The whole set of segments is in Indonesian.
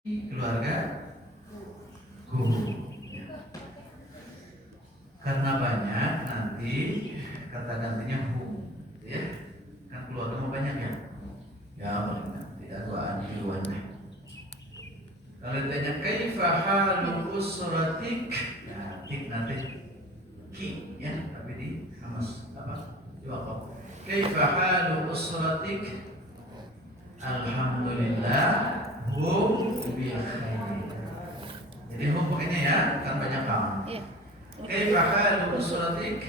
keluarga guru. Karena banyak nanti kata gantinya hum, ya kan keluarga mau banyak ya. Ya tidak duaan duluan. Kalau ditanya kaifa halu usratik, nah tik nanti ki ya, tapi di hamas apa? Jawab. Kaifa halu usratik? Alhamdulillah hum bi khair. Jadi hum pokoknya ya, kan banyak kamu. Kaifa halu usratik?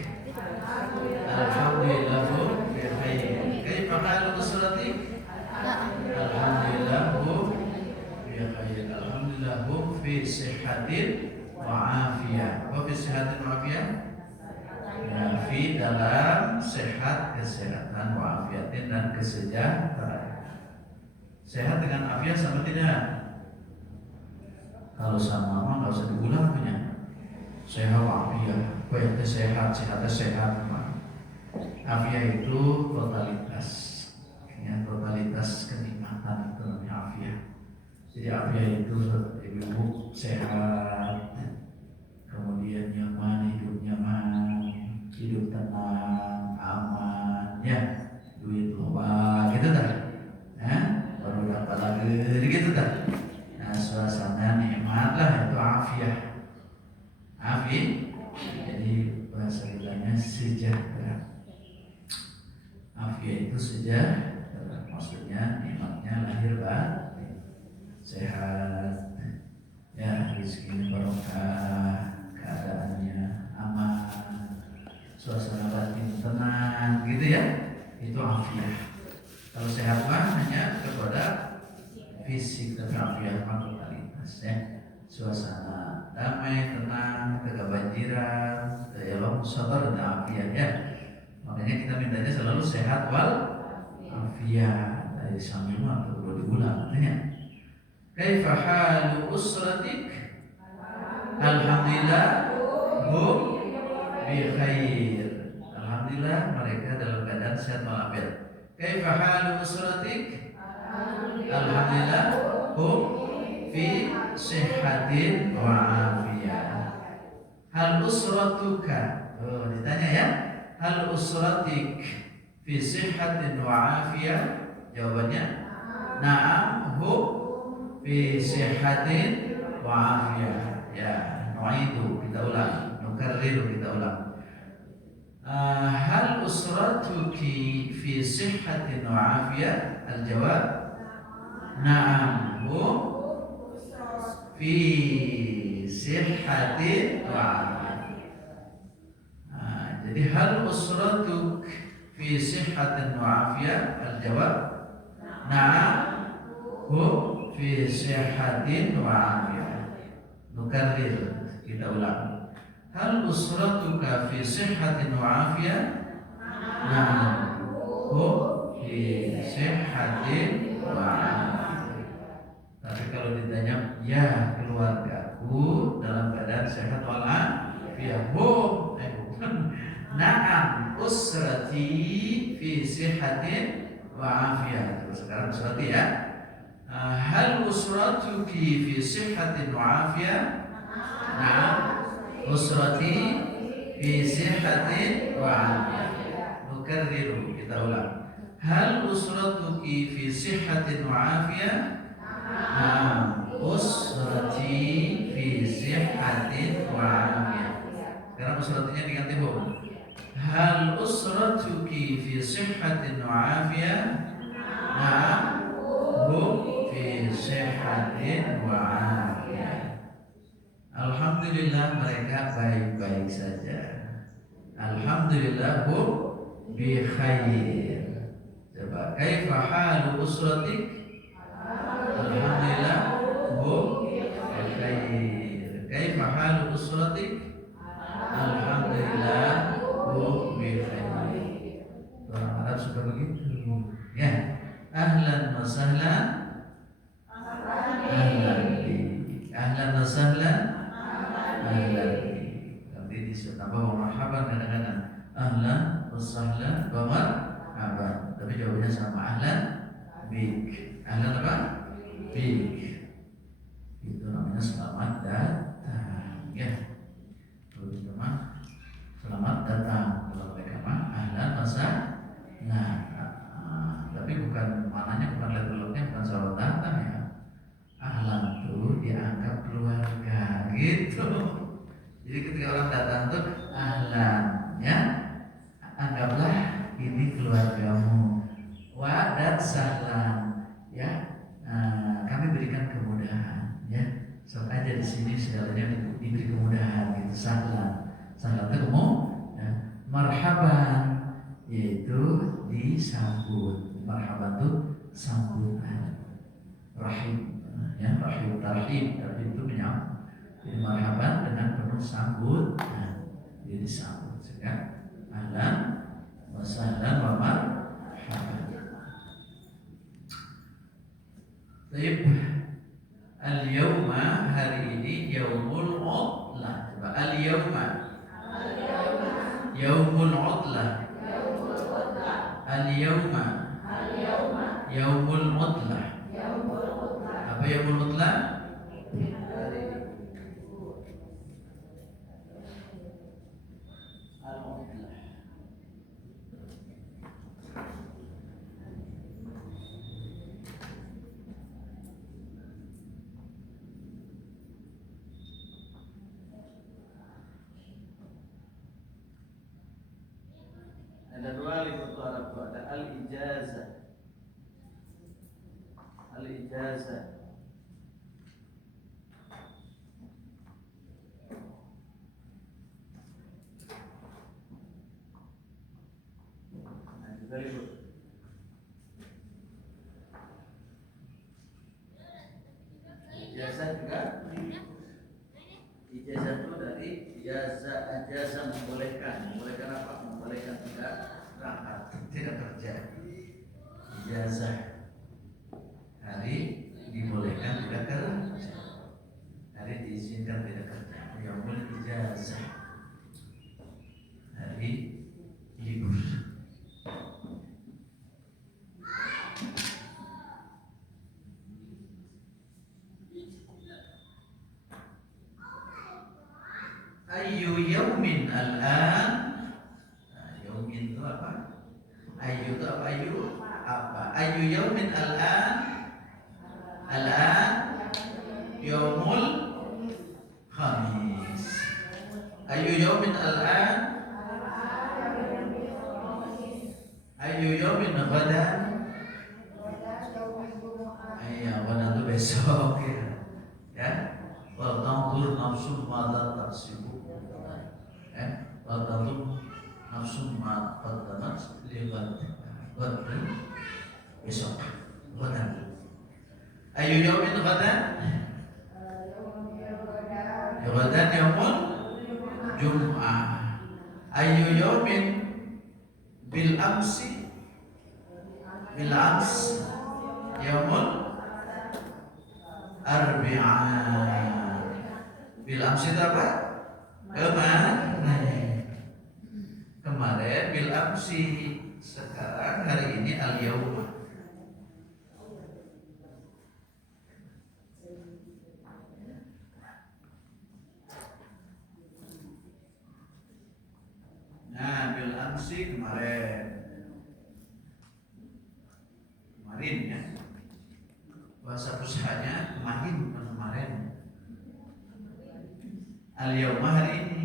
Alhamdulillah hum bi khair. Kaifa halu usratik? Alhamdulillah hum bi khair. Alhamdulillah hum fi sihhatin wa afiyah. Wa fi sihhatin wa afiyah? Ya, fi dalam sehat, kesehatan, wa afiyatin dan kesejahteraan. Sehat dengan afiat sama tidak? Kalau sama mah nggak usah diulang punya. Sehat afiat, kuatnya sehat, sehatnya sehat. Afiat itu totalitas, ya, totalitas kenikmatan itu namanya afiat. Jadi afiat itu ibu sehat, kemudian nyaman, hidup nyaman, hidup tenang, aman, ya, duit loba, gitu dah. Baru dapat lagi gitu kan. Nah, suasana nikmat lah itu afiah. Jadi bahasa kitanya sejahtera. Afiah itu sejahtera, maksudnya nikmatnya lahir batin, sehat, ya rezekinya barokah, keadaannya aman, suasana batin tenang, gitu ya. Itu afiah. Kalau sehat mah hanya kepada fisik tetapi totalitas ya. Suasana damai, tenang, tidak banjiran, ya Allah sabar dan afiat ya. Makanya kita mintanya selalu sehat wal afiat. Dari samping mah perlu diulang katanya. Kaifa halu usratik? Alhamdulillah hum bi khair. Alhamdulillah mereka dalam keadaan sehat walafiat. Kaifa halu usratik? Alhamdulillah hum fi sihhatin wa afiyah. Hal usratuka? Oh, ditanya ya. Hal usratik fi sihhatin wa afiyah? Jawabannya na'am hum fi sihhatin wa afiyah. Ya, nu'idu kita ulang, nukarriru kita ulang. Hal usratuki fi sihhatin wa afiyah? Al-jawab na'am hum fi sihhatin wa afiyah. Jadi hal usratuk fi sihhatin wa afiyah? Al-jawab na'am hum fi sihhatin wa afiyah. Nukarrir, kita ulang. Hal usratuka fi sihhatin wa afiyah? Na'am hum fi sihhatin wa afiyah. Tapi kalau ditanya, ya keluargaku dalam keadaan sehat wal afiyah. Na'am usrati fi sihhatin wa afiyah. Terus sekarang usrati ya. Hal usratuki fi sihhatin wa afiyah? Na'am usrati fi sihhatin wa afiyah. Nukarriru, kita ulang. Hal usratuki fi sihhatin wa afiyah? Na'am usrati fi sihhatin wa afiyah. Sekarang usratinya diganti bu. Hal usratuki fi sihhatin wa afiyah? Na'am hum fi sihhatin wa afiyah. Alhamdulillah mereka baik-baik saja. Alhamdulillah hum bi khair. Coba kaifa halu usratik? Alhamdulillah hum bi khair. Kaifa halu usratik? Alhamdulillah hum bi khair. Orang Arab suka begitu. Ya. Ahlan wa sahlan. Ahlan wa sahlan. Nanti ditambah wa marhaban kadang-kadang. Ahlan wa sahlan wa marhaban. Tapi jawabannya sama. Ahlan bik. Ahlan apa? Bik. Jadi ketika orang datang tuh ahlan, ya, anggaplah ini keluargamu. Wa dan sahlan, ya. Kami berikan kemudahan, ya. Sok aja di sini segalanya diberi kemudahan gitu. Sahlan, sahlan ketemu, ya. Marhaban, yaitu disambut. Marhaban itu sambutan. Rahim, ya, rahim tarhib itu menyambut. Jadi marhaban dengan penuh sambutan. Jadi sambut, ya. Ahlan wa sahlan wa marhaban. Baik. Al-yawma, hari ini yaumul utlah. Coba al-yawma. Yaumul utlah. Al-yawma. Yaumul utlah. Apa yaumul utlah? Ada dua lingkup Arab, ada al-ijazah. Al-ijazah. Nah, juga lingkup. Ijazah juga. Ijazah itu dari ijazah membolehkan. Membolehkan apa? Membolehkan tidak berangkat, tidak kerja. Ijazah hari dibolehkan tidak kerja, hari diizinkan tidak kerja. Yaumul ijazah, hari libur. Ayyu yaumin al-an. Yaumin itu apa? Ayyu itu apa? Ayyu yaumin al-an. Al-an yaumul khamis. Ayyu yaumin al-an. Ayyu yaumin ghadan. Iya, ghadan itu besok, ya. Wal tanzur nafsun madza taksibu. Lalu nafsu ma qaddamat li ghad besok ghadan. Ayu yaumin ghadan? Ghadan yaumul jum'ah. Ayu yaumin bil amsi? Bil ams yaumul arbi'ah. Bil amsi itu apa? Kemarin bil amsi, sekarang hari ini al yaum. Nah, bil amsi kemarin ya. Bahasa fushahanya kemarin, bukan kemarin. Al yaum hari ini.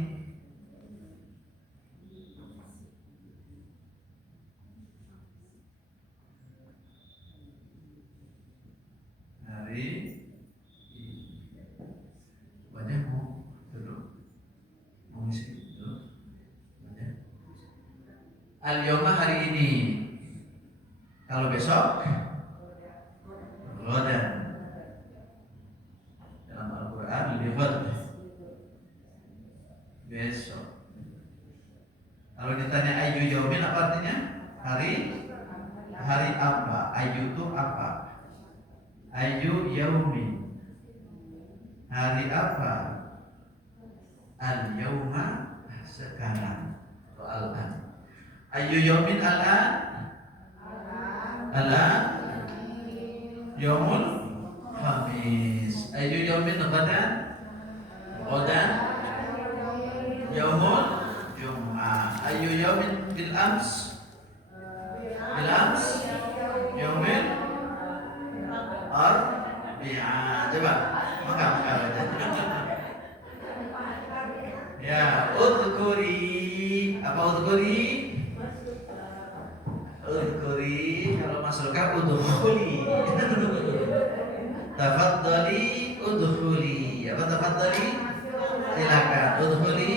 Banyak mau duduk, mau ngisi duduk. Al-yawma hari ini. Kalau besok ghadan. Dalam Al-Quran lighad, besok. Kalau ditanya ayu yaumin apa artinya? Hari apa? Ayu itu apa? Ayu yaumin, hari apa? Al-yawma, sekarang atau al-an. Ayu yaumin al-an? Al-an yaumul khamis. Ayu yaumin ghadan? Ghadan yaumul jum'ah. Ayu yaumin bil ams? Bil ams yaumil arbi'ah. Coba maka baca. Ya, udhkuri. Apa udhkuri? Udhkuri. Kalau masukkan udhkuli. Tafaddali udhkuli. Apa tafaddali? Silakan. Udhkuli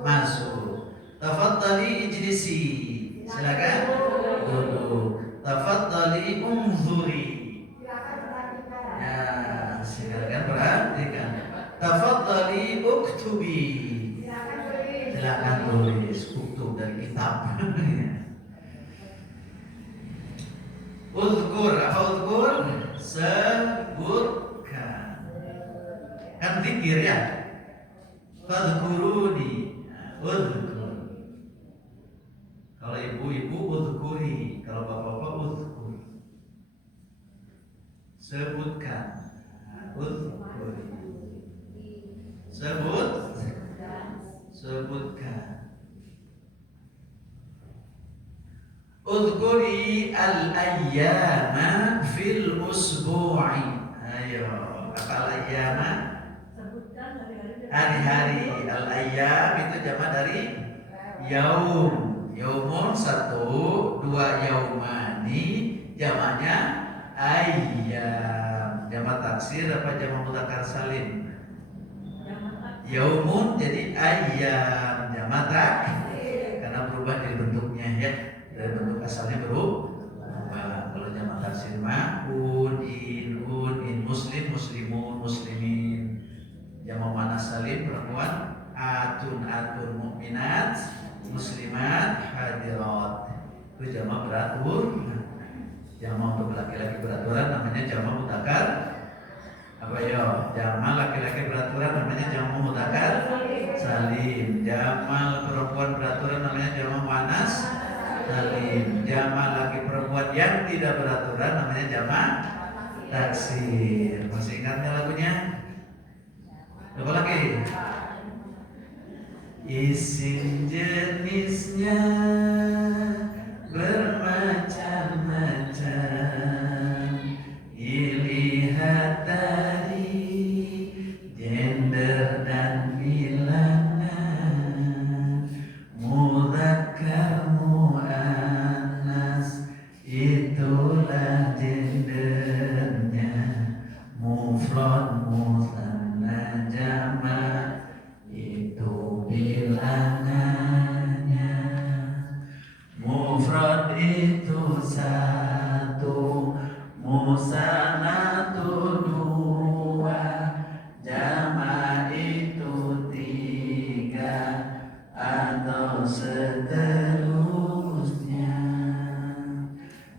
masuk. Tafaddali ijlisi. Silakan duduk. Tafaddali unzuri. Ya, silakan perhatikan. Tafaddali uktubi. Silakan tulis. Uktub dari kitab. Uzkur, apa uzkur? Sebutkan. Kan zikir ya. Fadhkuruni. Uzkur. Kalau ibu-ibu uzkuri, kalau bapak-bapak uzkur. Sebutkan. Uzkuri. Sebutkan. Udhkuri al-ayyama fil usbu'i. Ayo, apa al-ayyama? Hari-hari. Al-ayyam itu jamak dari yaum. Yaumun satu, dua yaumani, jamaknya ayyam. Jamak taksir apa jamak mudzakkar salim? Yaumun jadi ayyam, jamak taksir karena berubah dari bentuknya ya. Dari bentuk asalnya berubah. Kalau jamak taksir mah in, muslim, muslimun, muslimin. Jamak muannas salim perempuan atun, mukminat, muslimat, hadirat. Itu jamak beratur. Jamak untuk laki-laki beraturan namanya jamak mudzakkar. Apa ya? Jamak laki-laki beraturan namanya jamak mudzakkar salim. Jamak perempuan beraturan namanya jamak muannas salim. Jamak laki perempuan yang tidak beraturan namanya jamak taksir. Masih ingatnya lagunya? Coba lagi. Isim jenisnya bermacam-macam. Dilihat dari gender dan bilangan. Mudzakkar muannas itulah gendernya. Mufrad musanna jamak itu bilangannya. Mufrad itu satu, musanna itu dua, jamak itu tiga atau seterusnya.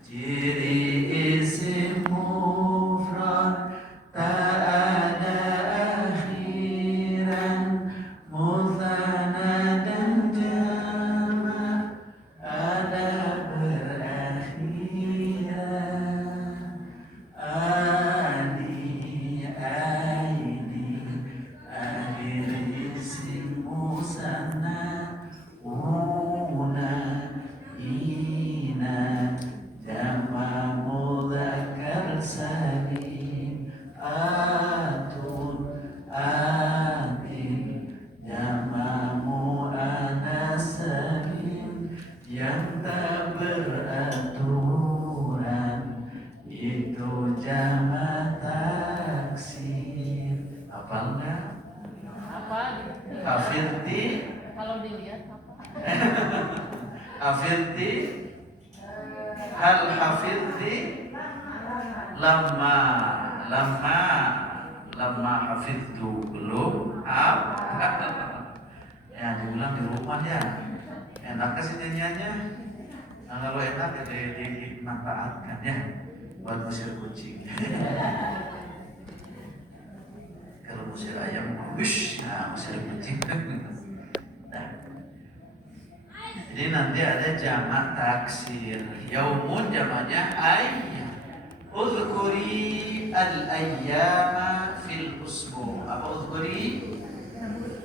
Ciri isim mufrad tak ada akhiran, musanna dan jamak ada berakhiran. Adi, aidi, akhir isim musanna, una, ina, jamak mudzakkar salim, atun, atin, jamak muannas salim. Yang tak beraturan itu jamak taksir. Apa enggak? Apa? Hafidti? Kalau dilihat apa? Hafidti? Hal hafidti? Lama hafidtu belum ya diulang di rumah ya. Enak kasih nyanyiannya. Nah, kalau enak ya dimanfaatkan ya buat musir kucing. Kalau musir ayam, wush, nah musir kucing. Nah. Jadi nanti ada jamak taksir. Yaumun jamaknya ayyam. Udhkuri al-ayyama fil usbu. Apa udhkuri?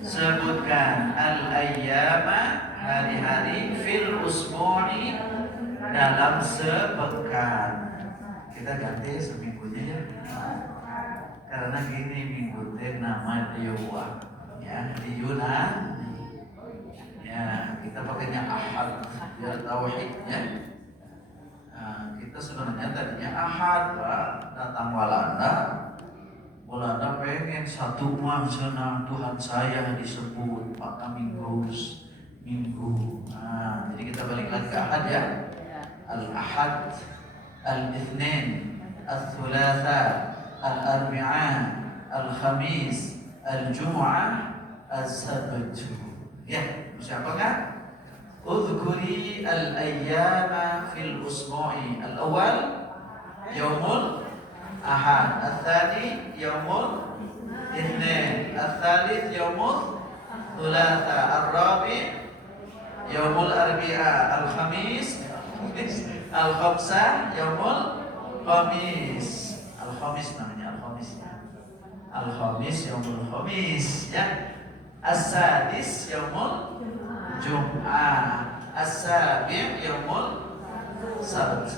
Sebutkan al-ayyama hari-hari fil usbu'i dalam sepekan. Kita ganti seminggunya ya. Karena gini minggu teh nama dewa. ya di Yunani. Ya, kita pakainya ahad biar tauhidnya. Nah, kita sebenarnya tadinya ahad, Pak. Datang Walanda. Walanda pengen satu maksana Tuhan saya disebut, maka minggu. Nah, jadi kita balik lagi ke ahad ya. Al-ahad, al-ithnin, al-thulatha, al-arbi'ah, al-khamis, al-jum'ah, al-sabtu. Ya, siapakah? Udhkuri al-ayyama fil usbu'i al-awwal yaumul ahad, al-thani yaumul ithnin, al-thalith yaumul thulatha, al-rabi' yaumul arbi'a, al-khamis al-khamsah yaumul khamis. Al-khamis namanya al-khamis. Al-khamis yaumul khamis ya. As-sadis yaumul jum'ah, as-sabi' yaumul sabt.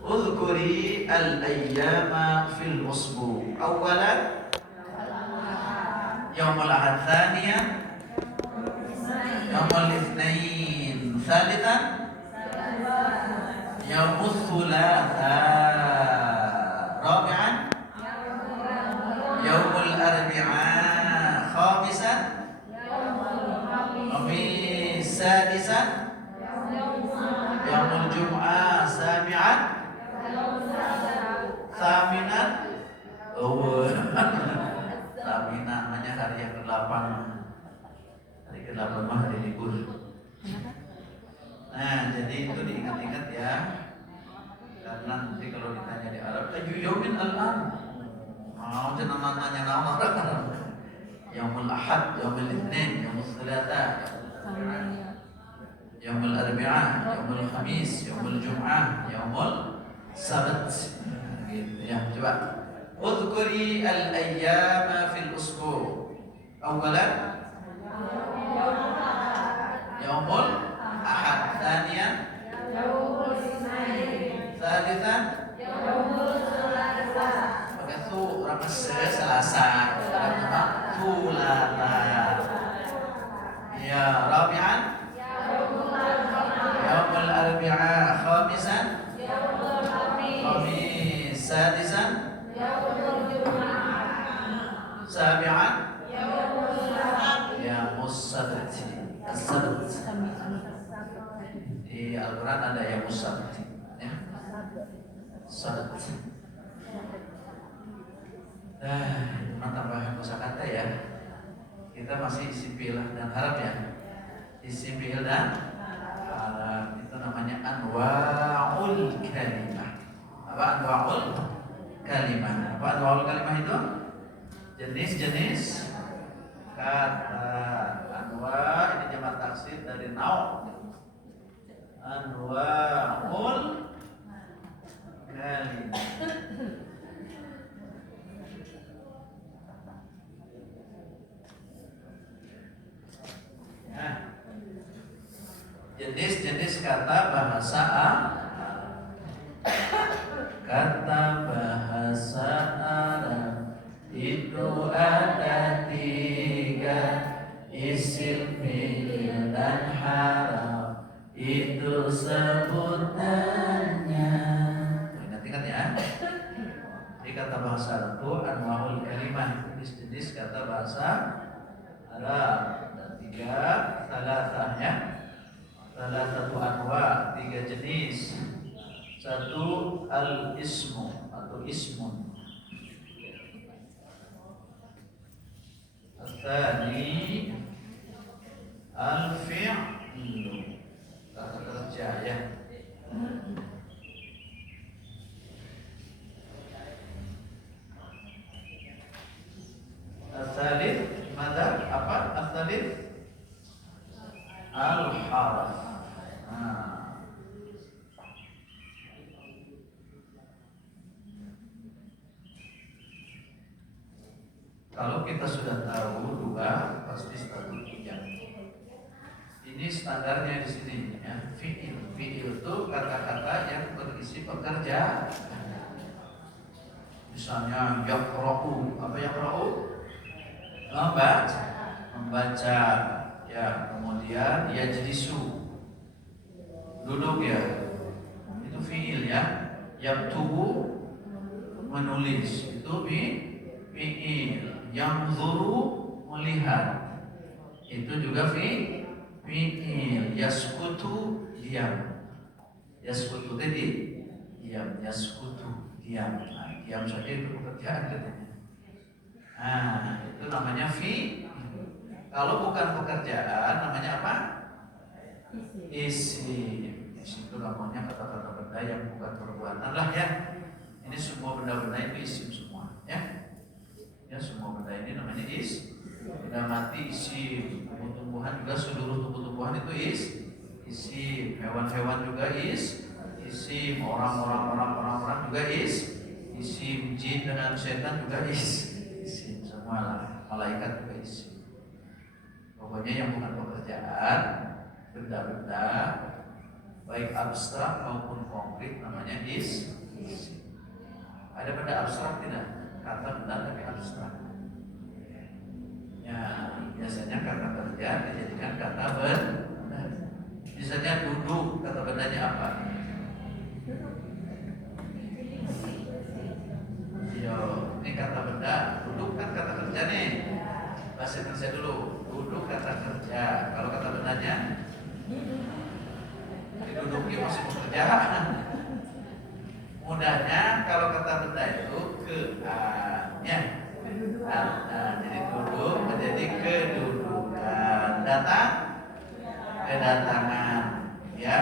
Udhkuri al-ayyama fil usbu. Awalan yaumul ahad, thaniyan yaumul itsnain, thalithan yaumul thulatha, rabi'an yaumul arbi'ah, khamisan khamis, sadisan yaumul jum'ah, sabi'an thaminan thaminan hanya hari yang ke-8. Hari ke-8 mah hari libur. Nah, jadi itu diingat-ingat ya. Karena nanti kalau ditanya di Arab, ayu yaumin al-an. Mau jangan nanya nama orang. Yaumul ahad, yaumul itsnin, yaumul thulatha, yaumul arbi'ah, yaumul khamis, yaumul jum'ah, yaumul sabt. Gitu ya. Coba. Udhkuri al-ayyama fil usbu'. Awalan yaumul ahad, thaniyan thalithan pakai tu berapa selasa, thulatha ya, rabi'an yaumul arbi'ah, khamisan khamis, sadisan sabi'an ya musabt. As-sabt di Al-Quran ada yang musabt ya, sabt. Tambah kosakata ya. Kita masih isi fi'il dan harap ya. Isi fi'il dan harap itu namanya anwa'ul kalimah. Apa anwa'ul kalimah? Apa anwa'ul kalimah itu? Jenis-jenis kata. Anwa ini jamak taksir dari nau. Anwa'ul kalimah. Nah, jenis-jenis kata bahasa Arab. Kata bahasa Arab itu ada 3, isim, fi'il, dan haraf. Itu sebutannya. Ingat-ingat ya. Jadi kata bahasa Arab itu anwa'ul kalimah, jenis-jenis kata bahasa Arab. Dan 3 salasahnya. Salasatu anwa, 3 jenis. 1 al-ismu atau ismun. Al-thani al-fi'lu, kata kerja ya. Al-thalith mada? Apa? Al-thalith al-haraf. Kalau kita sudah tahu 2, pasti 1 3. Ini standarnya di sini ya. Fi'il itu kata-kata yang berisi pekerja. Misalnya yaqra'u, apa yaqra'u? membaca ya, kemudian yajlisu, duduk ya, itu fiil ya. Yaktubu, menulis, itu fiil. Yanzuru, melihat, itu juga fiil. Yaskutu, diam. Yaskutu tadi diam, yaskutu diam. Nah, diam saja itu pekerjaan katanya. Nah, itu namanya fi. Kalau bukan pekerjaan namanya apa? Isim. Isim itu namanya kata-kata benda yang bukan perbuatan lah ya. Ini semua benda-benda itu isim semua ya. Ya, semua benda ini namanya benda mati isim. Tumbuh-tumbuhan juga, seluruh tumbuh-tumbuhan itu isim. Hewan-hewan juga isim. Orang juga isim. Jin dengan setan juga isim. Semua lah. Malaikat juga isim. Pokoknya yang bukan pekerjaan, benda-benda baik abstrak maupun konkret namanya isim. Ada benda abstrak tidak? Kata benda tapi abstrak. Ya, biasanya kata kerja dijadikan kata benda. Misalnya duduk, kata bendanya apa? Yo, ini kata benda. Duduk kan kata kerja nih. Bahasa saya dulu. Duduk kata kerja. Kalau kata bendanya, diduduki masih pekerjaan. Mudahnya kalau kata benda itu ya. Jadi duduk menjadi kedudukan. Datang, kedatangan, ya.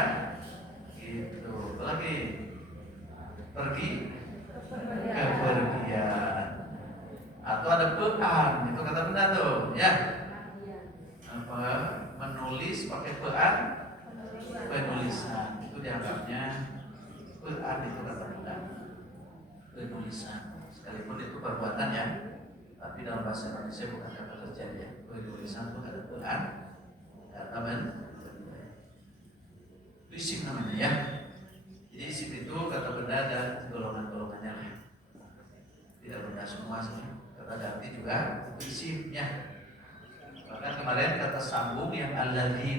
Gitu. Lagi pergi, kepergian. Atau ada pean, itu kata benda tuh, ya. Apa? Menulis pakai pean, penulisan. Itu dianggapnya pean, itu kata benda. Penulisan. Sekalipun itu perbuatan ya. Tapi dalam bahasa Indonesia bukan kata kerja ya. Penulisan itu kata pean, kata benda. Itu isim namanya ya. Jadi isim itu kata benda dan golongan-golongannya lah. Tidak benda semua sih. Kata ganti juga itu isimnya. Bahkan kemarin kata sambung yang alladzi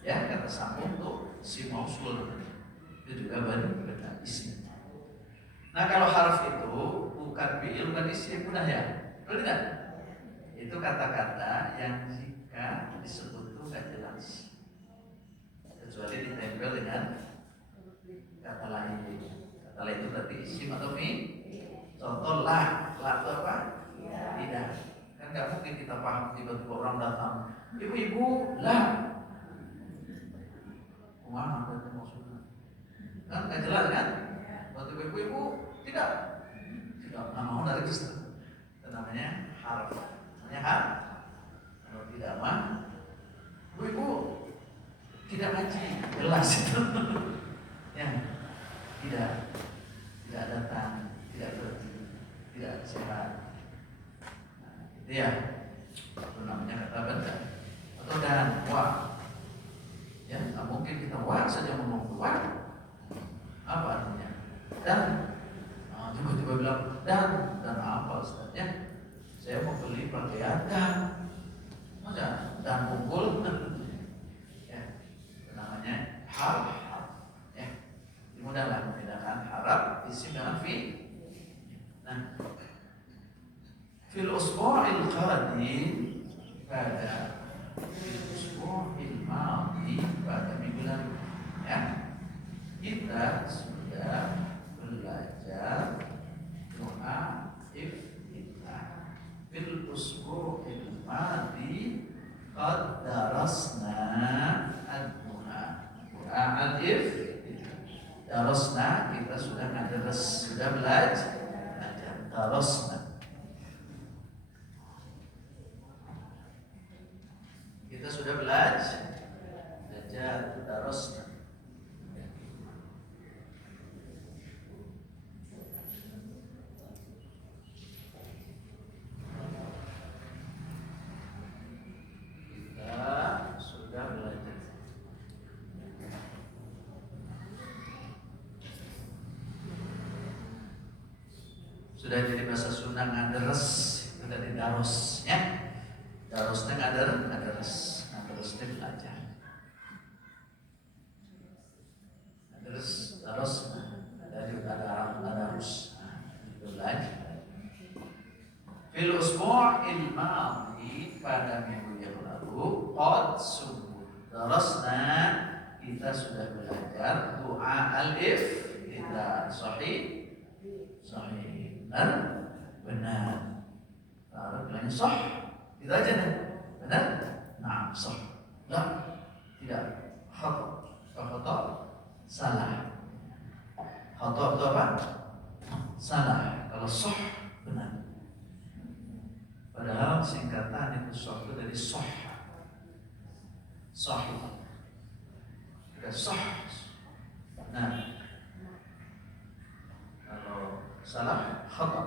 ya, kata sambung tuh isim mausul. Itu juga benda isim. Nah, kalau harf itu bukan fi'il, bukan isim, mudah ya. Betul tidak? Itu kata-kata yang jika disebut itu gak jelas, kecuali ditempel dengan kata lain. Kata lain itu berarti isim atau fi'il. Contoh lah itu apa? Tidak. Kan nggak mungkin kita paham tiba-tiba orang datang, ibu-ibu lah. Mana berarti maksudnya? Kan nggak jelas kan? Waktu ibu-ibu tidak mau dari itu. Itu namanya harf. Namanya harf. Kalau tidak mah, ibu-ibu tidak ngaji, jelas itu. Ya, tidak datang, tidak pergi, tidak sehat. Nah, itu ya, itu namanya kata benda. Atau dan wah, ya nggak mungkin kita wah saja ngomong wah. Apa artinya? Dan tiba-tiba bilang dan apa Ustaz ya? Saya mau beli pakaian dan masa dan kumpul ya, namanya harf ya. Mudahlah membedakan harap isim dengan fi'il. Nah, fil usbu'il qadim, pada fil usbu'il madi, pada minggu lalu ya, kita sudah belajar doa iftitah. Fil usbu'il madi qad darasna ad-du'a. Doa al-iftitah. Darasna, kita sudah ngaderes, sudah belajar. Darasna, kita sudah belajar. Darasna. Kita sudah belajar. Sudah jadi bahasa Sunda ngaderes. sudah didaros ya. Darosnya ngaderes teh belajar. Daros ada juga daros. Itu belajar. Fil usbu'il madhi pada minggu yang lalu qad subuh darasna kita sudah belajar doa al-iftitah sahih benar lalu bilangnya sah itu aja nih benar nah sah tidak khata salah khata itu apa salah kalau sah benar. Padahal singkatan itu sah itu dari sahih. Ada sah. Nah, kalau salah khata.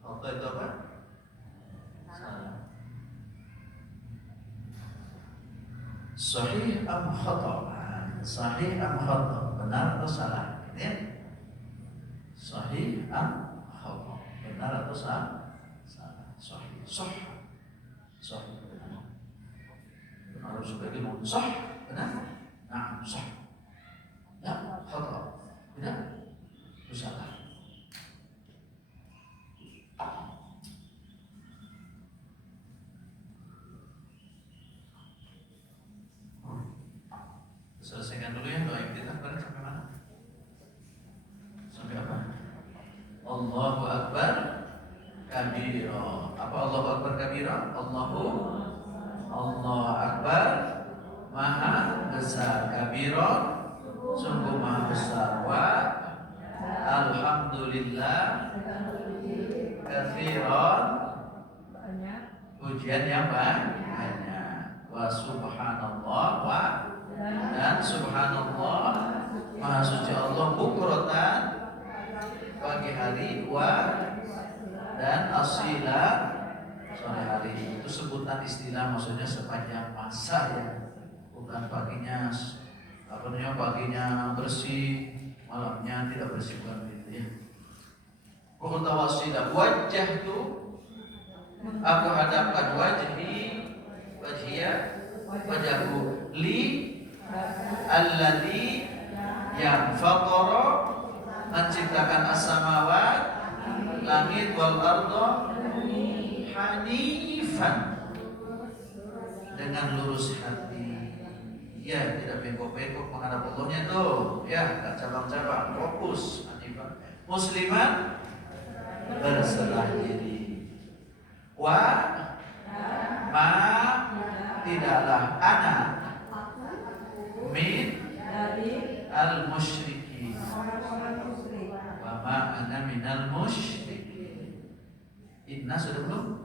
Khata itu apa? Salah. Sahih am khata? Sahih am khata? Benar atau salah? Ya? Sahih am khata? Benar atau salah? Sahih. Sahih. Harus sebagai mun sah, benar? Nah, sah. Ya, khata. Benar? Itu salah. Selesaikan dulu ya doa iftitah bareng sampai mana? Sampai apa? Allahu Akbar kabira. Apa Allahu Akbar kabira? Allah Akbar maha besar kabira sungguh maha besar wa alhamdulillah katsiran pujian yang banyak wa subhanallah wa dan subhanallah maha suci Allah bukratan pagi hari wa dan asila sore hari. Itu sebutan istilah, maksudnya sepanjang masa ya, bukan paginya bersih malamnya tidak bersih, bukan gitu ya. Mutawasilah wajah tu aku hadapkan wajahku li alladhi yang faqara menciptakan as-samawat langit wal arda hanifan dengan lurus hati ya, tidak bengkok-bengkok menghadap Allahnya tuh ya, gak cabang-cabang, fokus hanifan musliman berserah diri wa ma tidaklah ana min al musyrikin wa ma ana minal musyrikin. Inna sudah belum?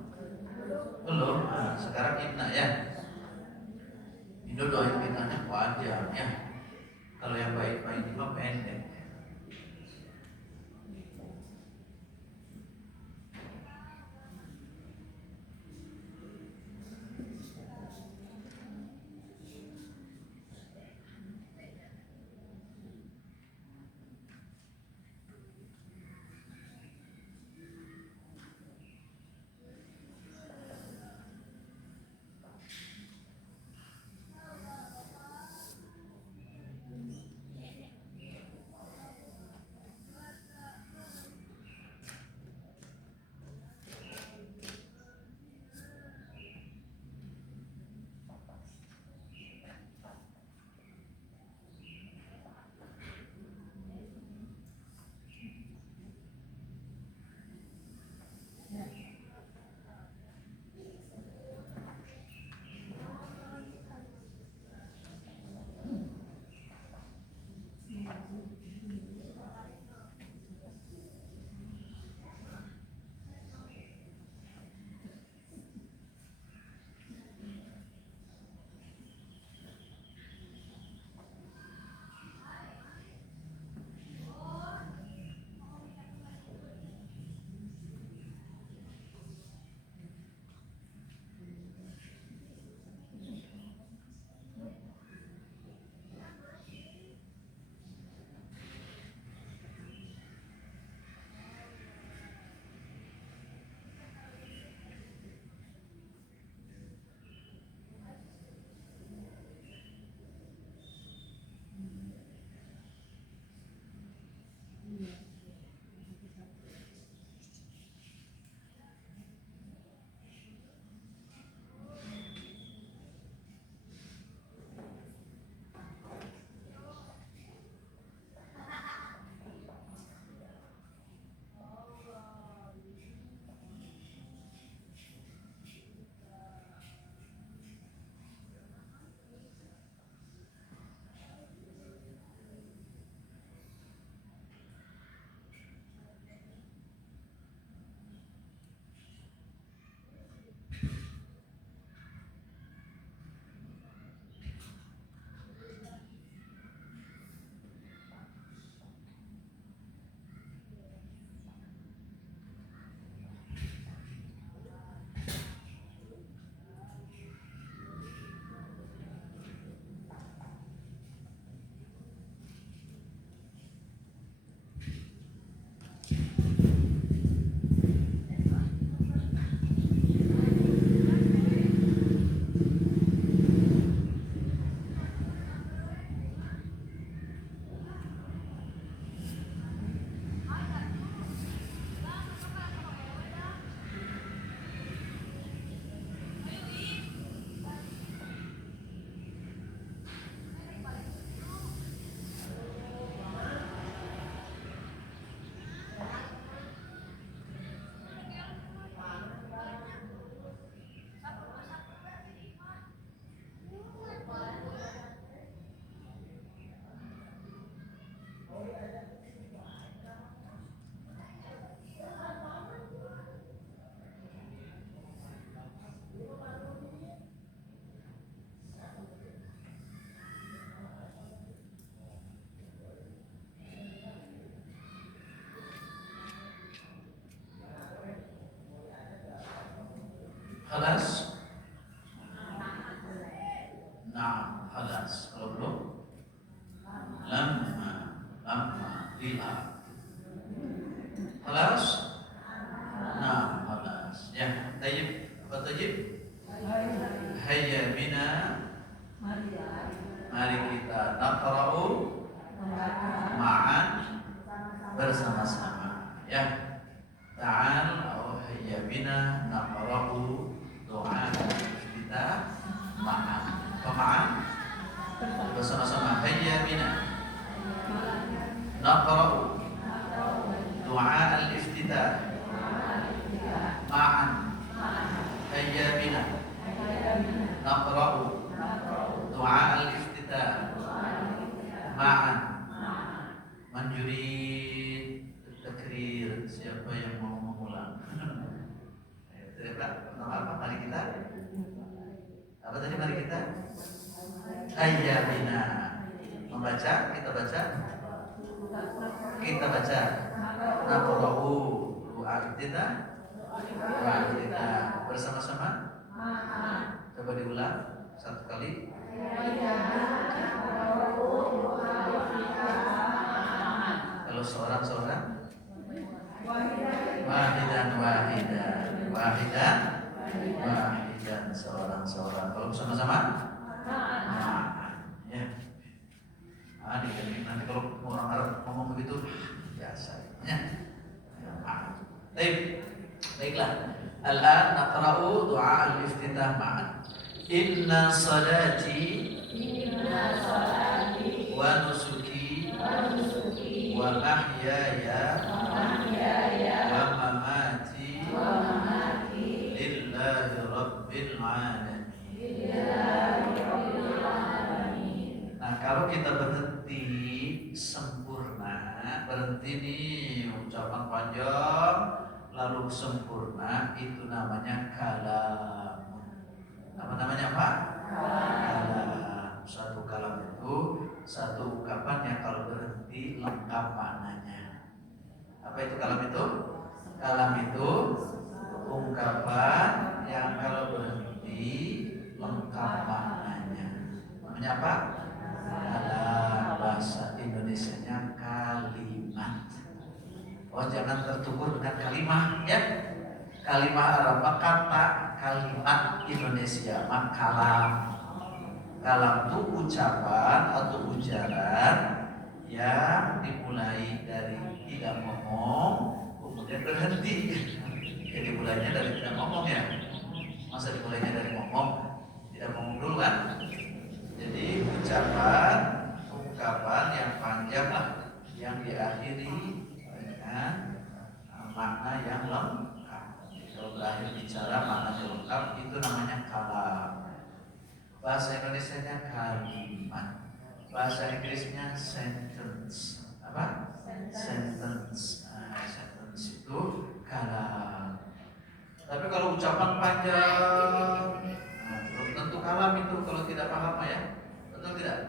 Nah, sekarang inna ya. Itu doa kitanya panjang ya. Kalau yang baik-baik itu pendek. Halas? Nah, halas. Kalau belum? Lama, lila. Halas? Nah, halas. Ya, tayyib. Apa tayyib? Hayya bina. Mari kita naqra'u ma'an bersama-sama. Ya. Ta'al atau hayya bina naqra'u doa kita ma'an. Kema'an? Bersama-sama. Hayya bina naqra'u doa al-iftitah ma'an. Hayya bina naqra'u doa al-iftitah ma'an. Manjurid takrir. Siapa yang mau mengulang? Terima. Apa mari kita? Apa tadi mari kita? Hayya bina. Membaca, kita baca. Kita baca. Naqra'u doa kita. Doa kita bersama-sama. Coba diulang satu kali. Kalau seorang-seorang wahidan seorang-seorang. Kalau bersama-sama ya. Nanti kalau orang Arab ngomong begitu biasa ya. Baiklah. Al-an naqra'u du'a al-iftitah ma'an. Inna salati wa nusuki wa mahyaya wa mamati lillahi rabbil alamin. Nah, kalau kita berhenti sempurna, berhenti nih ucapan panjang lalu sempurna, itu namanya kalam. Apa namanya apa? Kalam. Satu kalam itu satu ungkapan yang kalau berhenti lengkap maknanya. Apa itu kalam itu? Kalam itu ungkapan yang kalau berhenti lengkap maknanya. Namanya apa? Kalam. Bahasa Indonesianya kalimat. Oh, jangan tertukur dengan kalimah ya. Kalimah Arab kata, kalimat Indonesia mah kalam. Kalam itu ucapan atau ujaran yang dimulai dari tidak ngomong kemudian berhenti. Jadi mulainya dari tidak ngomong ya. Masa dimulainya dari ngomong? Tidak ngomong dulu kan? Jadi ucapan, ungkapan yang panjang lah, yang diakhiri dengan makna yang lengkap. Kalau berakhir bicara maknanya lengkap, itu namanya kalam. Bahasa Indonesianya kalimat. Bahasa Inggrisnya sentence. Apa? Sentence. Nah, sentence itu kalam. Tapi kalau ucapan panjang, belum tentu kalam itu kalau tidak paham ya. Betul tidak?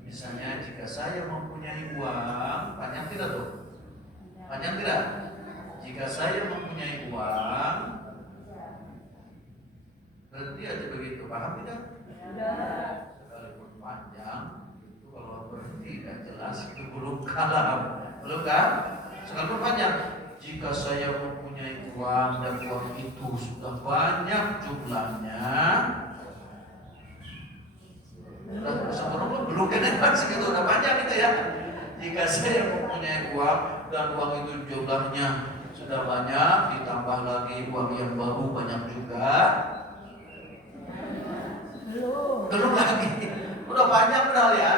Misalnya jika saya mempunyai uang, panjang tidak tuh? Panjang tidak? Jika saya mempunyai uang, berarti aja begitu, paham tidak? Sekalipun panjang, itu kalau berhenti tidak jelas, itu belum kalam. Belum kan? Sekalipun panjang, jika saya mempunyai uang dan uang itu sudah banyak jumlahnya, belum kena segitu udah panjang itu ya. Jika saya mempunyai uang dan uang itu jumlahnya sudah banyak, ditambah lagi uang yang baru banyak juga, belum lagi, udah panjang benar ya.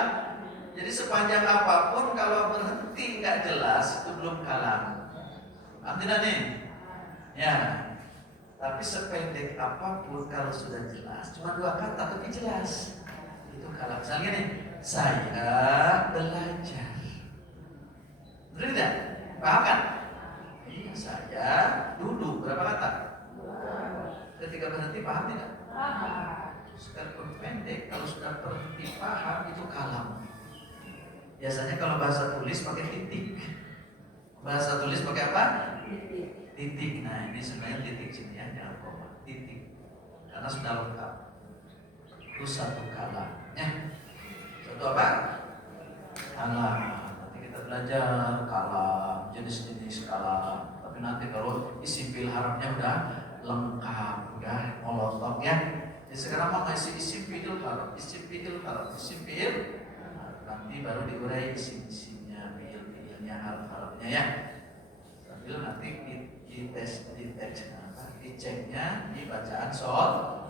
Jadi sepanjang apapun kalau berhenti nggak jelas itu belum kalam. Nanti nih, ya. Tapi sependek apapun kalau sudah jelas, cuma dua kata tapi jelas. Itu kalau misalnya nih, saya belajar. Paham kan? Iya, saya duduk. Berapa kata? Ketika berhenti paham tidak? Sekalipun pendek, kalau sudah berhenti paham itu kalam. Biasanya kalau bahasa tulis pakai titik. Bahasa tulis pakai apa? Titik. Nah, ini sebenarnya titik sini ya, jangan koma. Titik. Karena sudah lengkap. Itu satu kalam. Ya. Satu apa? Kalam. Nanti kita belajar kalam, jenis-jenis kalam. Tapi nanti kalau isim fi'il harapnya udah lengkap, udah molotov ya. Jadi sekarang mau isi isim fi'il harap, isim fi'il harap, isim fi'il. Nanti baru diurai isim-isimnya, fi'il-fi'ilnya, harap-harapnya ya. Sambil nanti diceknya di bacaan sholat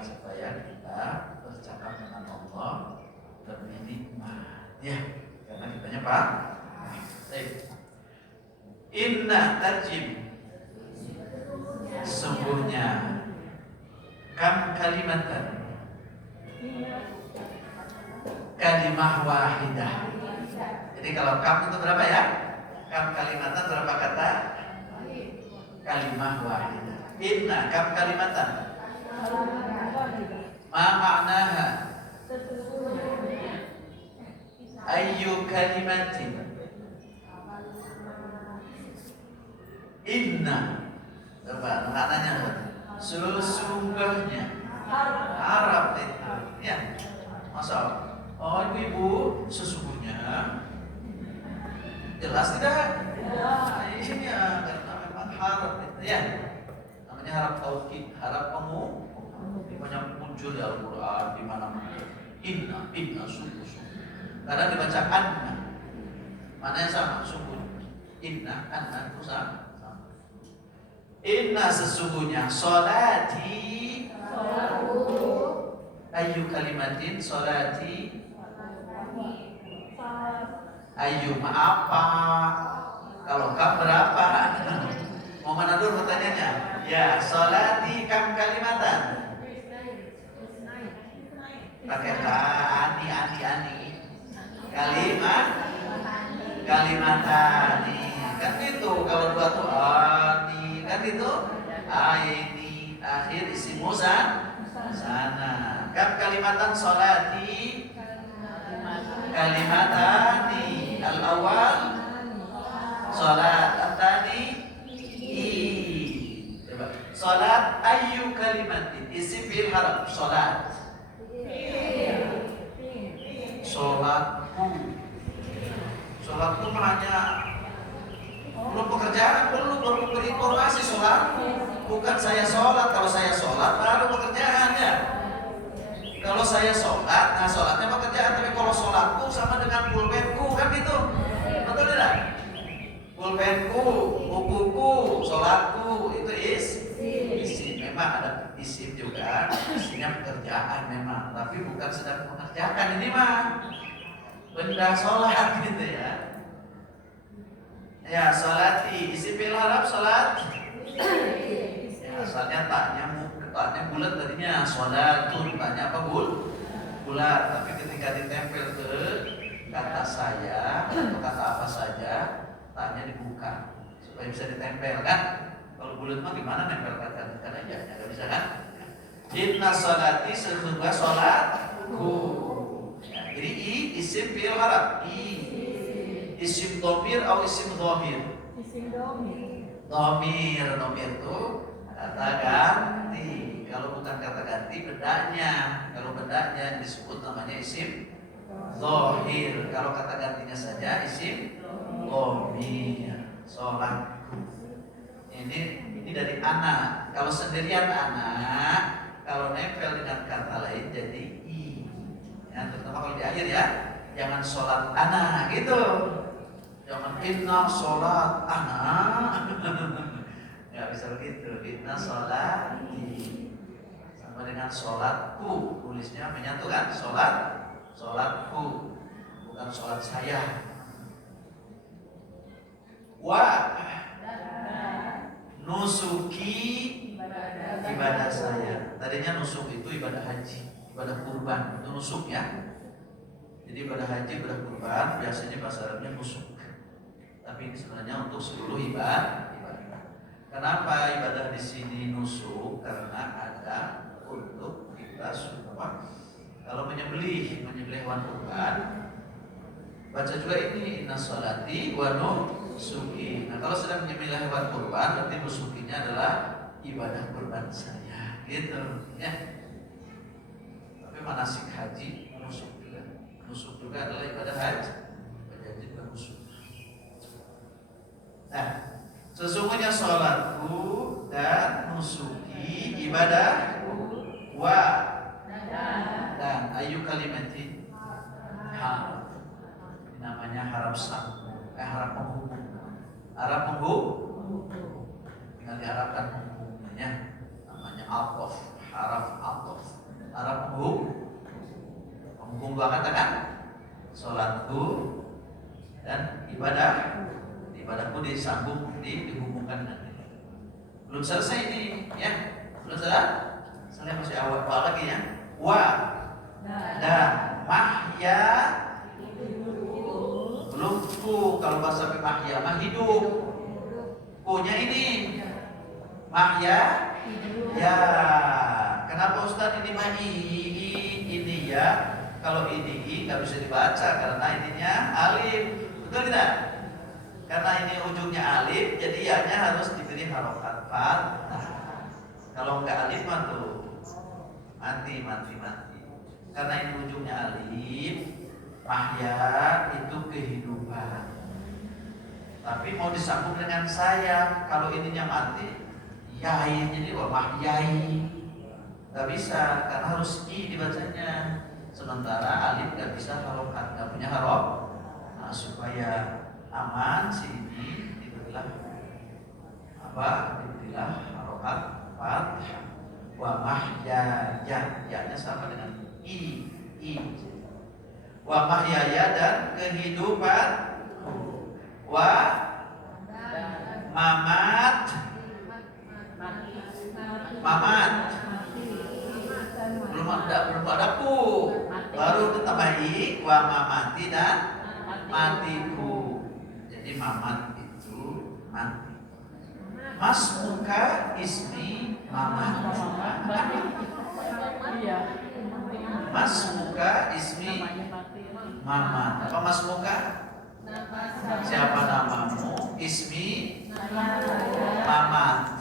supaya kita bercakap dengan Allah lebih nikmat ya. Karena kitanya Pak. Baik. Inna tarjim, sungguhnya kam kalimatan, kalimah wahidah. Jadi kalau kam itu berapa ya? Kam kalimatan berapa kata? Kalimah wahidah. Inna kam kalimatan, ma ma'naha, ayyu kalimatin. Inna berapa maknanya? Sesungguhnya. Arab itu ya. Masa oh ibu sesungguhnya jelas tidak? Iya, karena memang harap itu ya. Namanya harap taukid, harap pengu. Banyak muncul di Al-Quran di mana-mana. Inna sungguh. Kadang dibaca anna. Maknanya sama, sungguh. Inna, anna itu sama. Inna sesungguhnya sholati, ayu kalimatin sholati, ayu apa? Kalau kam berapa? Mau mana dulu pertanyaannya? Ya, sholati kam kalimatan. Pakai ani. Kalimatani. Kan itu kalau dua tuh ani, kan itu aini, akhir isim sana. Kam kalimatan sholati, kalimatani. Al awal sholat, at-tani sholat ayu kalimatin, isim fi'il harap sholat. Sholatku hanya belum pekerjaan, belum berinformasi sholat. Bukan saya sholat, kalau saya sholat baru pekerjaan ya. Kalau saya sholat, nah sholatnya pekerjaan. Tapi kalau sholatku sama dengan pulpenku kan gitu, betul tidak? Pulpenku, bukuku, sholatku itu isim. Memang ada isim juga, isimnya pekerjaan memang, tapi bukan sedang mengerjakan ini mah. Benda sholat gitu ya. Ya, sholati isim fi'il harap sholat. Ya, asalnya taknya bulat tadinya sholatun, taknya apa bulat. Tapi ketika ditempel ke kata saya atau kata apa saja, taknya dibuka supaya bisa ditempel kan. Kalau bulat mah gimana nempel kata aja, nggak bisa kan? Inna sholati sesungguhnya sholatku. Jadi isim fi'il harap, isim dhamir atau isim dhahir? Isim dhamir. Dhamir itu kata ganti. Kalau bukan kata ganti bedanya. Kalau bedanya disebut namanya isim dhahir. Kalau kata gantinya saja isim dhamir. Sholatku. Ini dari anak. Kalau sendirian anak, kalau nempel dengan kata lain jadi ya, terutama kalau di akhir ya, jangan sholat anak gitu, jangan inna sholat anak, nggak bisa begitu. Inna sholati sama dengan sholatku, tulisnya menyatu kan, sholatku bukan sholat saya. Wa nusuki ibadah saya. Tadinya nusuk itu ibadah haji, ibadah kurban, itu nusuk ya. Jadi ibadah haji, ibadah kurban biasanya bahasa Arabnya nusuk. Tapi ini sebenarnya untuk seluruh ibadah. Kenapa ibadah di sini nusuk? Karena ada untuk kita apa? Kalau menyembelih hewan kurban, baca juga ini inna sholati wa nusuki. Nah kalau sedang menyembelih hewan kurban, berarti nusukinya adalah ibadah kurban saya, gitu ya. Tapi manasik haji nusuk juga adalah ibadah haji. Haji juga nusuk. Nah, sesungguhnya sholatku dan nusuki ibadahku wa dan ayu kalimatin harap. Ini namanya harap sambung, harap penghubung. Harap penghubung. Tinggal diharapkan penghubungnya. Namanya atof, harap atof. Harap penghubung. Penghubung dua kata kan? Sholatku dan ibadahku disambung, dihubungkan nanti. Belum selesai ini, ya. Belum selesai. Saya masih awal lagi ya. Wa dan mahya belum ku. Kalau bahasa mahya mah hidup. Ku-nya ini mahya ya. Kenapa Ustaz ini mahi ini ya? Kalau ini nggak bisa dibaca karena ininya alif. Betul tidak? Karena ini ujungnya alif, jadi ya-nya harus diberi harokat fathah. Kalau nggak alif mah tuh mati. Karena ini ujungnya alif, mahya itu kehidupan. Tapi mau disambung dengan saya, kalau ininya mati, yai, jadi mahyai. Nggak bisa, karena harus i dibacanya. Sementara alif nggak bisa harokat, nggak punya harok. Nah, supaya aman sini diberilah harokat fathah. Wa mahyaya, ya-nya sama dengan i. Wa mahyaya dan kehidupan. Wa mamat belum ada ku, baru ditambah i. Wa mamati dan matiku. Jadi mamat itu mati. Mas muka ismi mamat. Mas muka ismi mamat. Apa mas muka? Siapa namamu? Ismi mamat.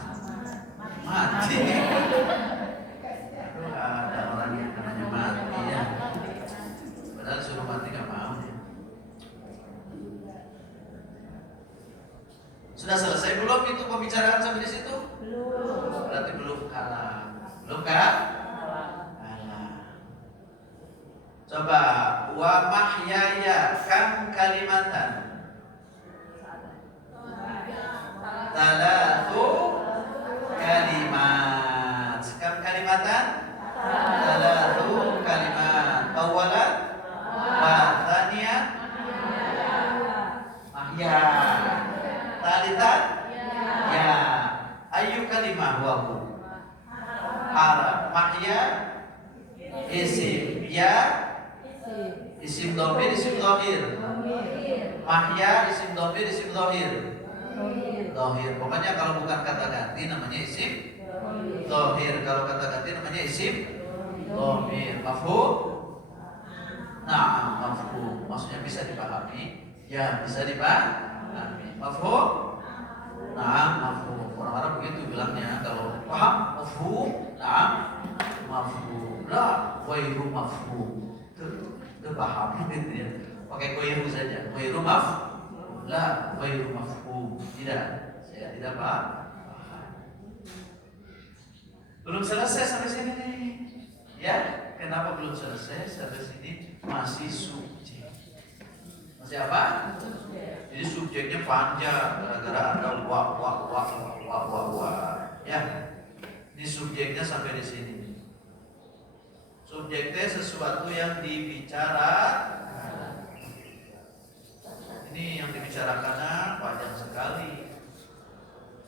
Mati. Ada orang yang namanya mati ya. Padahal suruh mati gak mau ya. Sudah selesai belum itu pembicaraan sampai di situ? Belum. Berarti belum kalah. Belum kan? Kalah. Coba wa mahyaya kam kalimatan. Talatu kalimat. Kam kalimatan? Talatu kalimat. Awalan wa tsaniyah mahya. Talitan ya. Ayu kalimah wahu harap mahya isim ya isim dhamir mahya isim dhamir dhahir. Pokoknya kalau bukan kata ganti namanya isim dhahir, kalau kata ganti namanya isim dhamir. Mafhum? Nah, mafhum maksudnya bisa dipahami ya, bisa dipahami. Mafhum? Nah, mafhum. Orang Arab begitu bilangnya, kalau paham mafhum, nah mafhum. La ghairu mafhum. Itu paham gitu ya. Pakai ghairu saja. Ghairu mafhum. La ghairu mafhum. Tidak. Saya tidak paham. Belum selesai sampai sini nih. Ya, kenapa belum selesai sampai sini? Masih subjek. Masih apa? Jadi subjeknya panjang gara-gara ada wa. Ya. Ini subjeknya sampai di sini. Subjeknya sesuatu yang dibicarakan. Ini yang dibicarakannya panjang sekali.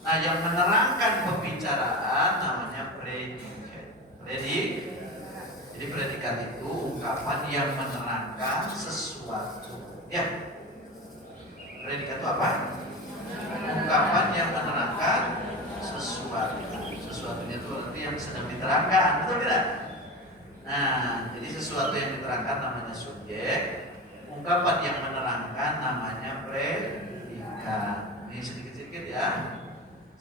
Nah, yang menerangkan pembicaraan namanya predikat. Jadi predikat itu ungkapan yang menerangkan sesuatu. Ya. Predikat itu apa? Ungkapan yang menerangkan sesuatu. Sesuatunya itu berarti yang sedang diterangkan, betul tidak? Nah, jadi sesuatu yang diterangkan namanya subjek, ungkapan yang menerangkan namanya predikat. Ini sedikit-sedikit ya.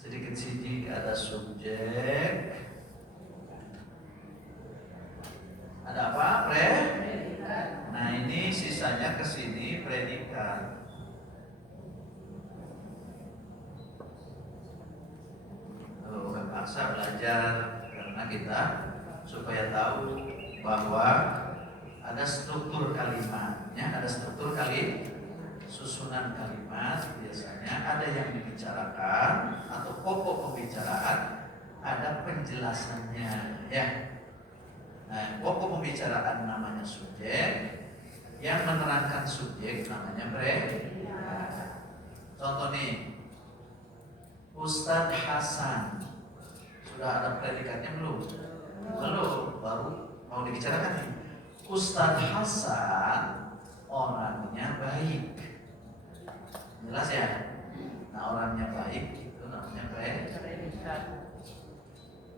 Sedikit-sedikit ada subjek. Ada apa? Predikat. Nah, ini sisanya ke sini predikat. Bukan paksa belajar karena kita supaya tahu bahwa ada struktur kalimatnya, ada struktur susunan kalimat. Biasanya ada yang dibicarakan atau pokok pembicaraan, ada penjelasannya ya. Nah, pokok pembicaraan namanya subjek, yang menerangkan subjek namanya predikat. Contoh nih, Ustadz Hasan, sudah ada predikatnya belum? Belum, baru mau dibicarakan nih. Ustadz Hasan orangnya baik, jelas ya. Nah, orangnya baik itu namanya predikat.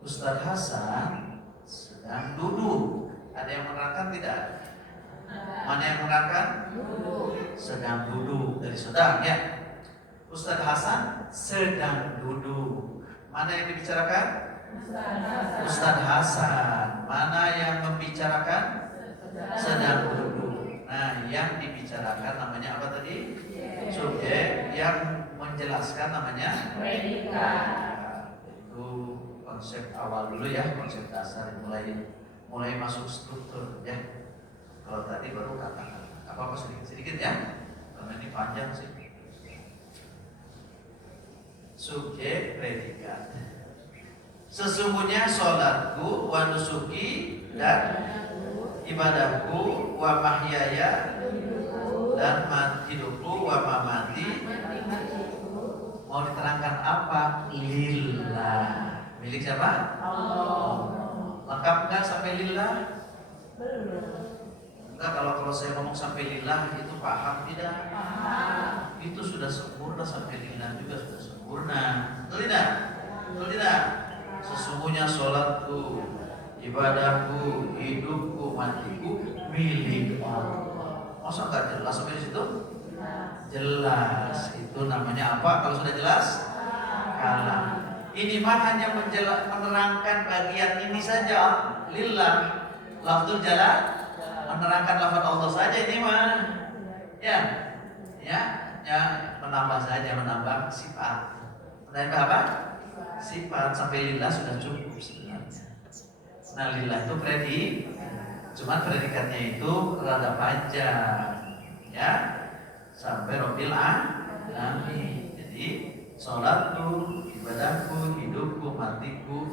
Ustadz Hasan sedang duduk. Ada yang menerangkan tidak? Mana yang menerangkan? Sedang duduk, dari sedang ya. Ustadz Hasan sedang duduk. Mana yang dibicarakan? Ustadz Hasan. Mana yang membicarakan? Sedang duduk. Nah, yang dibicarakan namanya apa tadi? Subjek. Yang menjelaskan namanya predikat. Itu konsep awal dulu ya, konsep dasar. Mulai masuk struktur ya. Kalau tadi baru kata-kata. Apa sedikit-sedikit ya? Karena ini panjang sih. Subjek predikat. Sesungguhnya sholatku wa nusuki dan ibadahku wa mahyaya dan hidupku wa mamati. Mau diterangkan apa? Lillah. Milik siapa? Allah. Lengkap nggak sampai lillah? Enggak, kalau saya ngomong sampai lillah itu paham tidak? Paham. Itu sudah sempurna, sampai lillah juga sudah sempurna. Betul tidak? Betul tidak? Sesungguhnya sholatku, ibadahku, hidupku, matiku milik Allah. Masa nggak jelas sampai di situ? Jelas. Itu namanya apa? Kalau sudah jelas? Kalam. Ini mah hanya menerangkan bagian ini saja. Lillah, lafzul jalal, menerangkan lafaz Allah saja ini mah. Ya, menambah saja, menambah sifat. Menambah apa? Sifat. Sampai lillah sudah cukup sebenarnya. Nah, lillah itu cuman predikatnya itu rada panjang, ya, sampai Rabbil alamin. Jadi sholatku, ibadahku, hidupku, matiku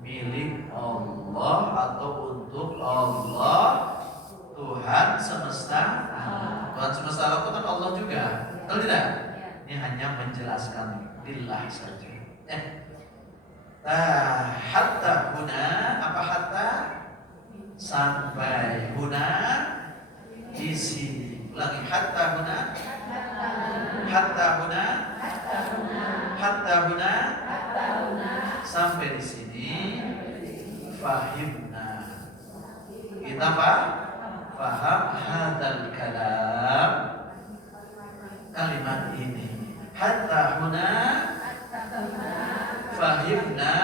milik Allah atau untuk Allah, Tuhan semesta alam. Tuhan semesta alam itu kan Allah juga, betul tidak? Ini hanya menjelaskan lillah saja. Hatta huna, apa hatta? Sampai huna di sini. Ulangi, hatta huna, hatta huna, hatta huna, sampai di sini. Fahimna, kita paham hadal kalam, kalimat ini. Hatta huna fahimna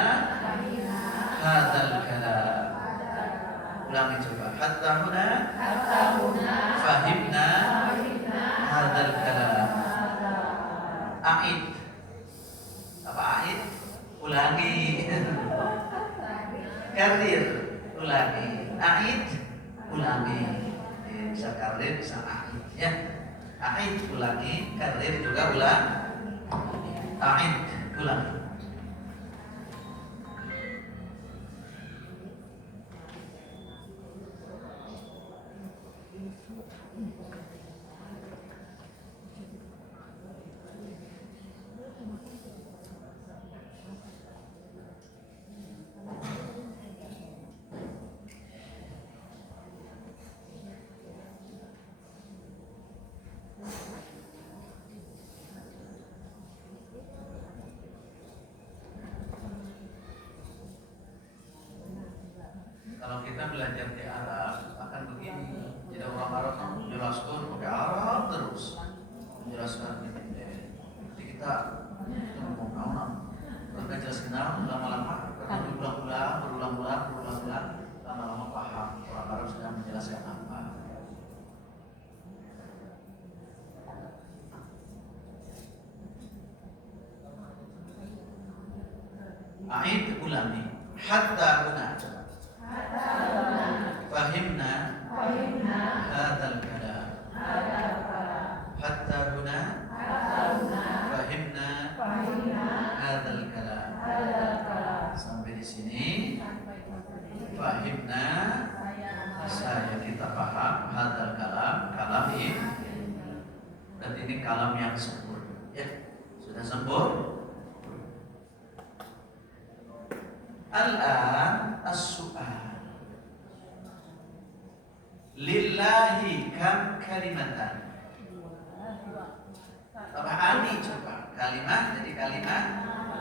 hadal kalam. Ulangi coba. Hatta huna fahimna hadal kalam. A'id. Apa a'id? Ulangi. Karir. Ulangi. A'id. Ulangi. Bisa karir, bisa a'id ya. A'id ulangi, karir juga ulang. A'id ulangi. kita belajar di Arab akan begini. Tidak orang Arab menjelaskan pakai Arab terus menjelaskan ini. Jadi kita mau kita jelaskan Arab lama-lama, berulang-ulang, lama-lama paham orang Arab sedang menjelaskan apa. A'id ulangi hatta huna fahimna hadzal kalam hatta huna fahimna hadzal kalam sampai di sini fahimna saya kita paham hadzal kalam ini dan ini kalam yang sempurna ya sudah sempurna. Al-an as-su'al lillahi kam kalimatan. Ani coba kalimat jadi kalimat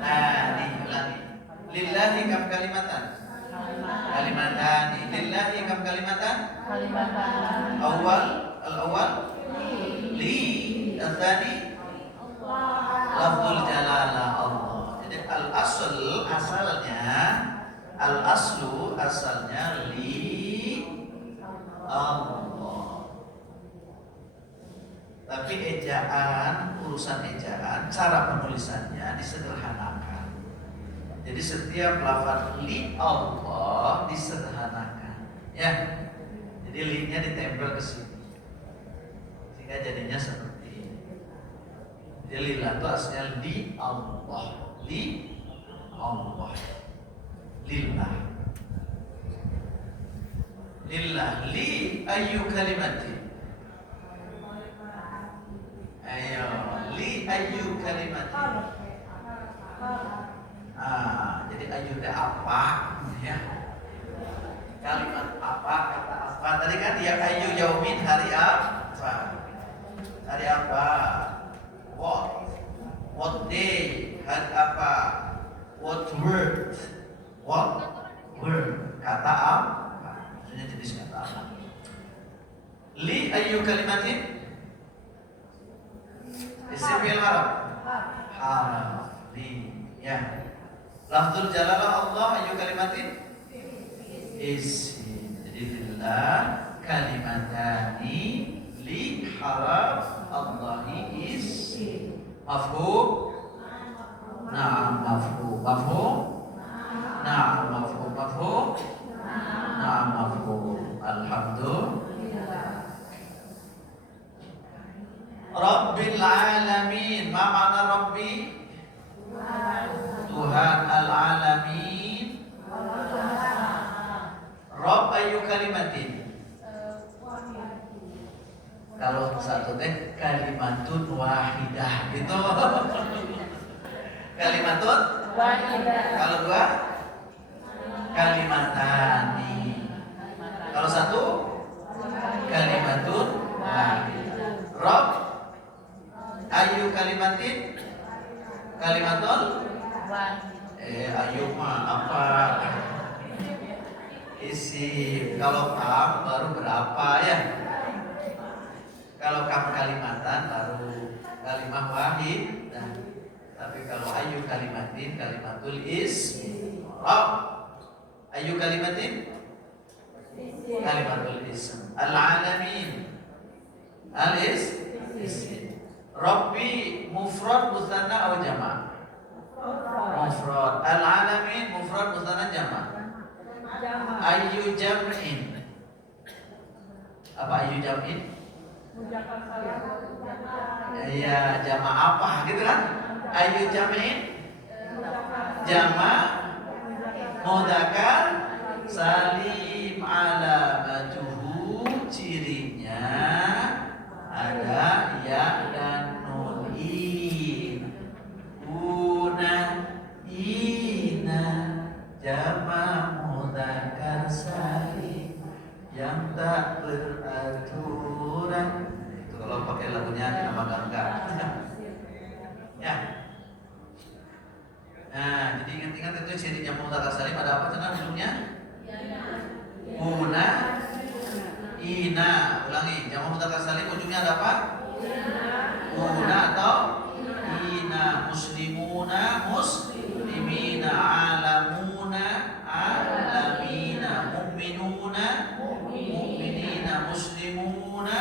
ani ulangi lillahi kam kalimatan kalimatani lillahi kam kalimatan al-awwal li al-thani lafzul jalalah Allah. Jadi asalnya li Allah. Tapi urusan ejaan, cara penulisannya disederhanakan. Jadi setiap lafaz li Allah disederhanakan. Ya. Jadi li-nya ditempel ke sini. Sehingga jadinya seperti ini. Jadi lillah itu aslinya li Allah. Li Allah. Lillah li ayyu kalimatin. Ayo li ayyu kalimatin. Jadi ayyu itu apa ya? Kalimat apa, kata apa. Tadi kan ya ayyu yaumin hari apa? Hari apa? What day? Hari apa? What word? What word? Kata apa? Maksudnya jenis kata apa? Li ayyu kalimatin? Isim fi'il harf. Li ya. Lafzul jalalah Allah ayyu kalimatin? Isim. Jadi lillah kalimatani li harf Allahi isim. Mafhum? Na'am mafhum. Na'am mafhum. Alhamdulillah. Rabbil alamin. Ma makna Rabbi? Tuhan al-alamin. Rabb ayu kalimatin. Kalau satu teh kalimatun wahidah gitu. Kalimatun wahidah. Kalau dua kalimatani. Kalau satu kalimatun wahidah. Rabb ayu kalimatin. Kalimatun ayu mah apa? Isi. Kalau kam baru berapa ya? Kalau kam kalimatan baru kalimah wahid. Nah, tapi kalau ayu kalimatin kalimatul ismi. Ayu kalimatin kalimatul ism. Al-alamin al-ism. Rabbi mufrad mutsanna atau jama'? Mufrad. Al-alamin mufrad mutsanna jama'? Ayu jam'in. Apa ayu jam'in? Ya jama' apa gitu kan? Ayu jam'in? Jama' mudzakkar salim. Alamatuhu cirinya ada ya dan nun in. Ina jama' mudzakkar salim yang tak beraturan. Itu kalau pakai lagunya dinamakan enggak. Ya. Nah, jadi ingat-ingat itu cirinya mudzakkar salim ada apa cenah dulunya? Una, ina. Ulangi, jamak mudzakkar salim ujungnya ada apa? Una atau ina. Muslimuna, muslimina. Alamuna, alamina. Mu'minuna, mu'minina. Muslimuna,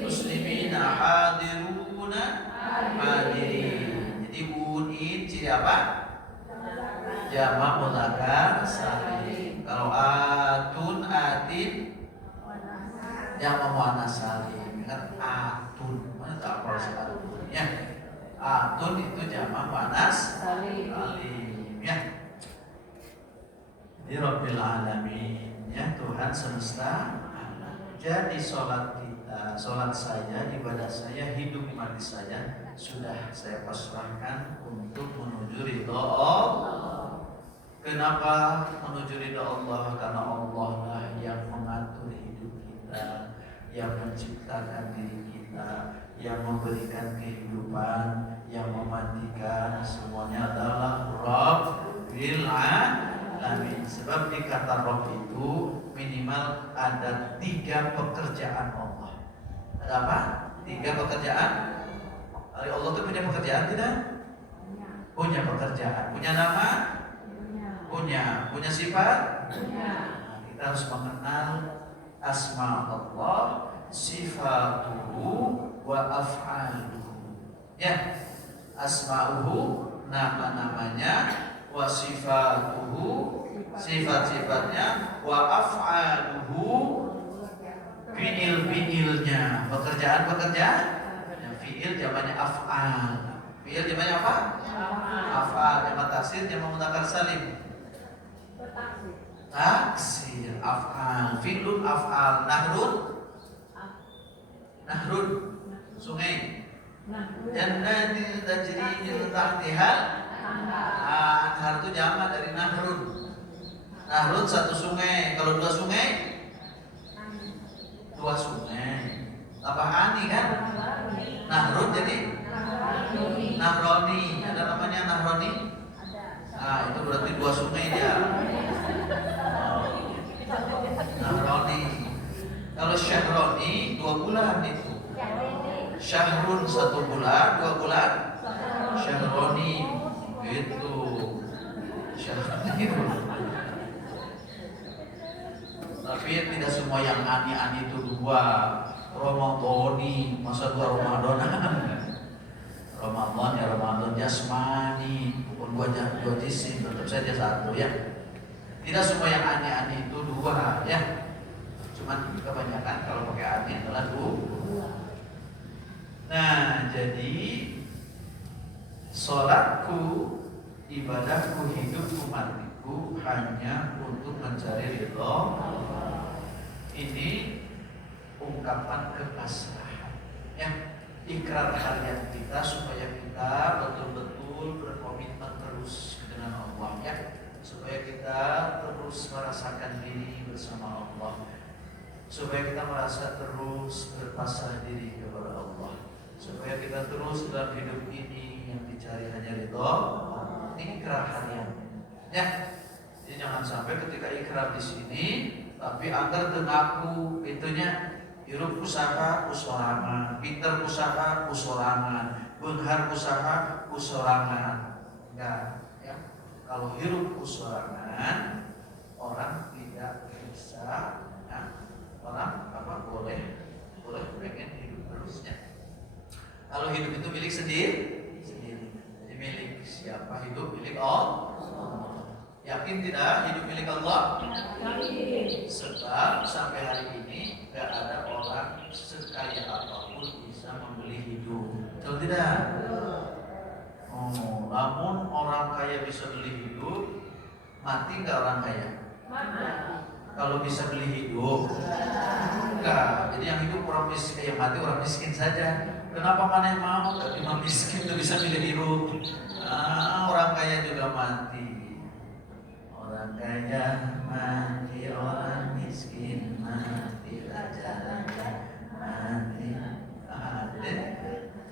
muslimina. Hadiruna, hadirin. Jadi unin ciri apa? Jamak mudzakkar salim. Kalau atun, atin, jamak muannats salim. Kan atun, mana tak apa sih atun ya? Atun itu jamak muannats salim ya. Jadi Rabbil Alamin ya, Tuhan semesta alam. Jadi sholat kita, sholat saya, ibadah saya, hidup mati saya sudah saya pasrahkan untuk menuju ridha Allah. Kenapa menuju ridha Allah? Karena Allah lah yang mengatur hidup kita, yang menciptakan diri kita, yang memberikan kehidupan, yang mematikan, semuanya adalah Rabbil Alamin. Sebab di kata Rabb itu minimal ada 3 pekerjaan Allah. Ada apa? 3 pekerjaan. Allah itu punya pekerjaan tidak? Punya pekerjaan. Punya nama? Punya sifat? Nah, kita harus mengenal asma Allah, sifatuhu wa af'aluhu. Ya, asma'uhu nama-namanya, wa sifatuhu sifat-sifatnya, wa af'aluhu fi'il-fi'ilnya, pekerjaan-pekerjaan. Fi'il jamaknya af'al. Fi'il jamaknya apa? Af'al. Jamak taksir, jamak mudzakkar salim. Taksir, af'al, fi'lun, af'al. Nahrun, sungai. Jannatin tajri min tahtihal anhar itu jamak dari nahrun. Nahrun 1 sungai. Kalau 2 sungai, 2 sungai. Tambah ani kan? Nahrun jadi nahroni. Ada namanya nahroni? Nah, itu berarti 2 sungai dia. Nahroni. Kalau syahroni 2 bulan itu. Syahrun 1 bulan, 2 bulan. Syahroni itu. Syahroni. Tapi tidak semua yang ani-ani itu 2. Ramadhani, masa 2 Ramadanan. Ramadan ya Ramadan jasmani, bukan 2 jisim, tetap saja 1 ya. Tidak semua yang ani-ani itu 2 ya. Cuman kebanyakan kalau pakai ani adalah 2. Nah, jadi sholatku, ibadahku, hidupku, matiku hanya untuk mencari ridha. Ini ungkapan kepasrahan ya, ikrar harian kita supaya kita betul-betul berkomitmen terus dengan Allah ya, supaya kita terus merasakan diri bersama Allah, supaya kita merasa terus berpasrah diri kepada Allah, supaya kita terus dalam hidup ini yang dicari hanya ridha. Ini ikrar harian ya. Jadi jangan sampai ketika ikrar di sini tapi agar tenaku itunya hirup usaha kusorangan, pinter usaha kusorangan, beunghar usaha kusorangan. Enggak ya. Kalau hirup kusorangan orang tidak bisa ya. Orang apa boleh pengen hidup terusnya. Kalau hidup itu milik sendiri. Jadi milik siapa hidup? Milik Allah. Yakin tidak hidup milik Allah? Sebab sampai hari ini gak ada orang sekaya apapun bisa membeli hidup. Betul tidak? Namun orang kaya bisa beli hidup, mati gak orang kaya? Kalau bisa beli hidup, enggak. Jadi yang hidup orang miskin, yang mati orang miskin saja. Kenapa mana yang mau? Cuma miskin itu bisa beli hidup. Orang kaya juga mati. Orang kaya mati, orang miskin mati, raja mati.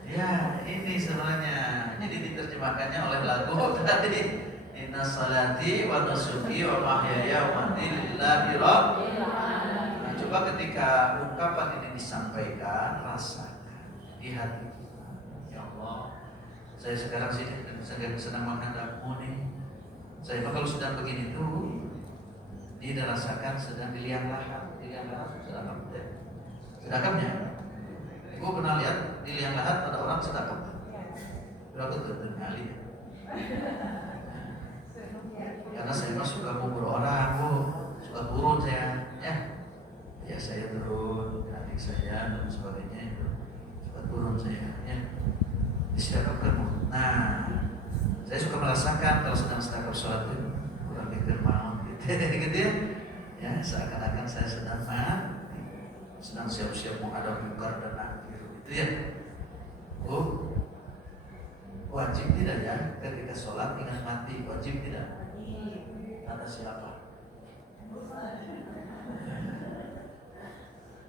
Ya ini sebenarnya. Jadi diterjemahkannya oleh lagu tadi. Inna salati wa nusuki wa mahyaya wa mamati lillahi rabbil coba ketika ungkapan ini disampaikan, rasakan di hati. Ya Allah, saya sekarang sedang makan jamu nih. Saya kalau sedang begini tuh, dia rasakan sedang di liang lahat sedekapnya. Gue pernah lihat di liang lahat ada orang sedekap. Berapa tuh kali? Karena saya mah suka ngubur orang, suka turun saya, ya saya turun, adik saya dan sebagainya itu suka turun saya, ya disedekapkan. Nah, saya suka merasakan kalau sedang sedekap sholat itu kurang mikir mau, gitu ya, ya seakan-akan saya sedang siap-siap mau ada mungkar dan nakir, gitu ya. Wajib tidak ya ketika sholat ingat mati, wajib tidak? Kata siapa?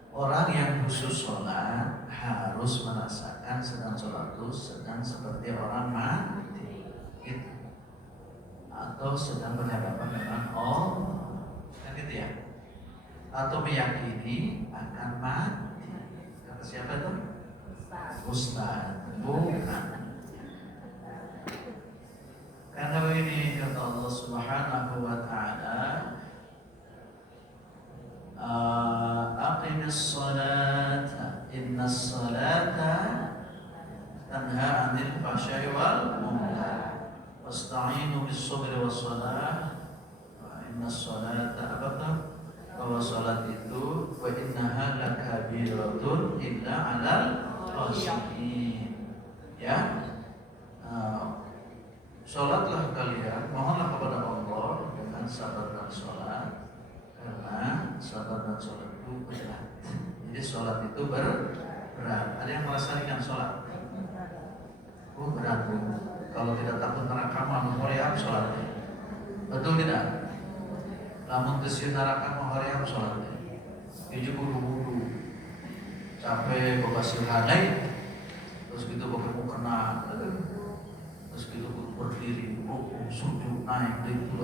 Orang yang khusus sholat harus merasakan sedang sholat itu sedang seperti orang mati, gitu. Atau sedang berhadapan dengan Allah, kan gitu ya? Atau meyakini akan mati. Kata siapa itu? Ustaz. Bukan. Karena begini kata Allah Subhanahu wa taala, aqimis sholata innas sholata tanha 'anil fahsya'i wal munkar wasta'inu bis sabri was shalah innas sholata bahwa sholat itu wa innaha lakabiratun illa 'alal khashiyin, ya. Sholatlah kalian, mohonlah kepada Allah dengan sabar dan sholat, karena sabar dan sholat itu berat. Jadi sholat itu berat. Ada yang merasa ringan sholat? Berat. Kalau tidak takut neraka mah hoream sholatnya. Betul tidak? Namun tesiun neraka mah hoream sholatnya. Tujuh buru-buru, sampai bawa silhanai, terus gitu bawa mukena, terus gitu berdiri, sujud, naik, itu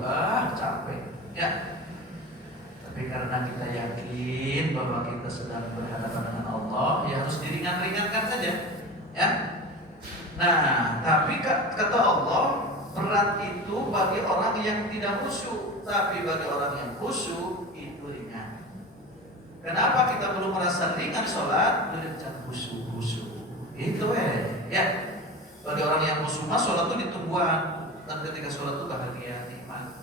capek, ya. Tapi karena kita yakin bahwa kita sedang berhadapan dengan Allah, ya harus diringan-ringankan saja, ya. Nah, tapi kata Allah, berat itu bagi orang yang tidak khusyuk, tapi bagi orang yang khusyuk itu ringan. Kenapa kita belum merasa ringan sholat? Berencana khusyuk, itu ya. Bagi orang yang khusyuk, sholat itu ditumbuhan, dan ketika sholat itu bahagia, nikmat.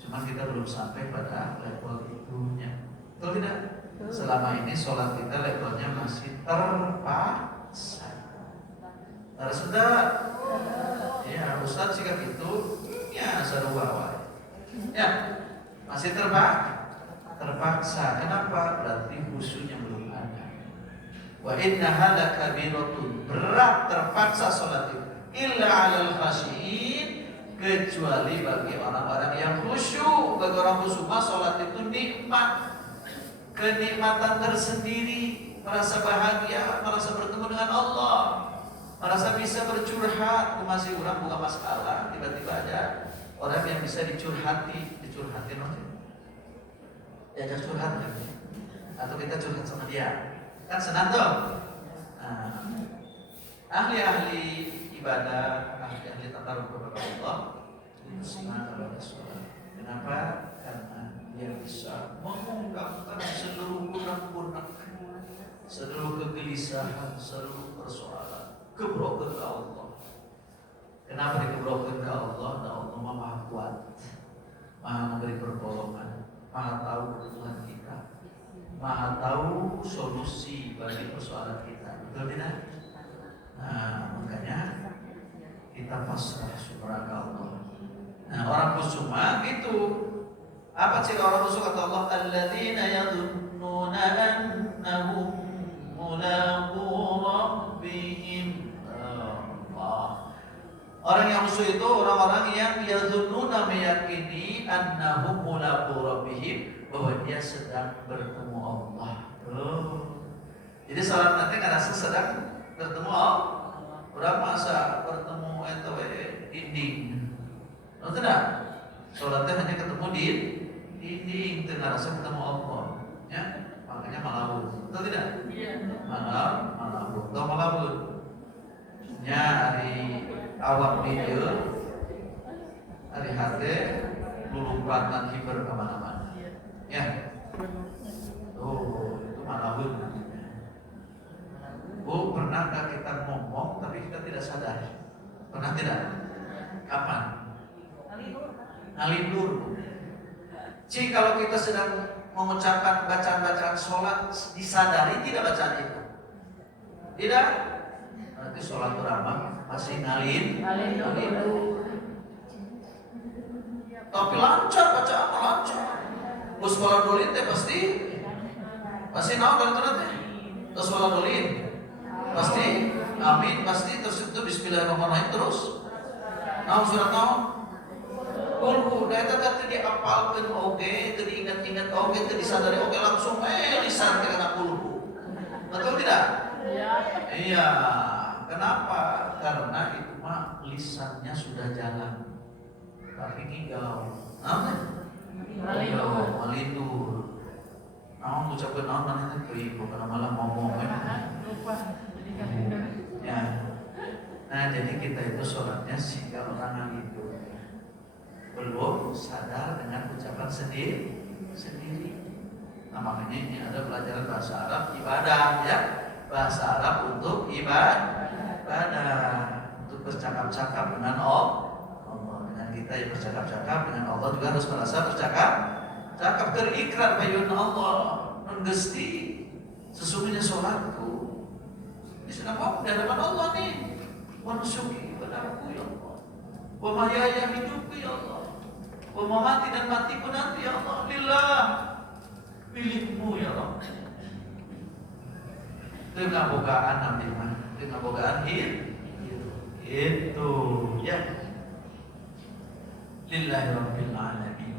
Cuman kita belum sampai pada level itunya. Betul tidak? Selama ini sholat kita levelnya masih terpaksa. Sudah, ya Ustaz sikap itu, ya sarua, ya masih terpaksa. Kenapa? Berarti khusyuknya belum ada. Wa innaha lakabiratun, berat terpaksa sholat itu, illa 'alal khashiyin, kecuali bagi orang-orang yang khusyuk. Bagi orang khusyuk mah sholat itu nikmat, kenikmatan tersendiri, merasa bahagia, merasa bertemu dengan Allah, merasa bisa bercurhat. Masih orang bukan masalah, tiba-tiba ada orang yang bisa dicurhatin diajak curhat kan? Atau kita curhat sama dia, kan senang tuh. Nah, ahli-ahli ibadah, ahli-ahli takarub kepada Allah itu senang kalau ada sholat. Kenapa? Karena dia bisa mengungkapkan seluruh unek-unek, seluruh kegelisahan, seluruh persoalan, kebrokan ke Allah. Kenapa dikebrokan ke Allah? Dan Allah Maha Kuat, Maha memberi pertolongan, Maha tahu kebutuhan kita, Maha tahu solusi bagi persoalan kita. Betul tidak? Nah, makanya kita pasrah syukur ke Allah. Nah, orang khusyuk gitu. Apa ciri orang khusyuk kata Allah? Alladzina yadhunnuna annahum mulaqu rabbihim. Orang yang khusyuk itu orang-orang yang yadhunnuna, meyakini annahum mulaqu rabbihim, bahwa dia sedang bertemu Allah. Jadi salat nanti ngerasa sedang bertemu Allah. Berapa masa bertemu dinding? Tidak. Salatnya hanya ketemu di dinding, tidak rasa ketemu Allah. Ya, nya hari awak di dieu hari hate lulumpatan hiber kemana-mana ya. Oh itu malahun. Oh pernahkah kita ngomong tapi kita tidak sadar? Pernah tidak? Kapan? Ngalindur. Jadi kalau kita sedang mengucapkan bacaan-bacaan sholat disadari tidak bacaan itu? Tidak? Berarti sholat beramah masih ngalindur. Tapi lancar bacaan lancar. Bus sekolah dolin teh pasti naon kan itu nanti. Terus sekolah dolin pasti amin pasti terus itu bismillahirrahmanirrahim terus. Naon surat naon? Kulhu, data tadi diapalkan oke, tadi ingat-ingat oke, tadi disadari oke langsung lisan kena kulhu. Betul tidak? Iya. Kenapa? Karena itu mah lisannya sudah jalan, tapi ngigau. Apa? Malindur. Naon ngucapkeun naon mana teh ibu kana malah ngomong ya. Nah, jadi kita itu sholatnya sehingga orang ngalindur. Belum sadar dengan ucapan sendiri. Nah makanya ini ada pelajaran bahasa Arab ibadah ya, bahasa Arab untuk ibadah, untuk bercakap-cakap dengan Allah, dengan kita yang bercakap-cakap dengan Allah juga harus merasa bercakap berikrar bayun Allah menggesti sesungguhnya sholatku ini sedang ngomong di hadapan Allah nih, wanusuki ibadahku ya Allah, wa mahyaya hidupku ya Allah, wa mati dan matiku nanti ya Allah, lillah milikmu ya Allah. Itu ngabogaan nanti mah, itu ngabogaan itu ya. Lillahi rabbil alamin.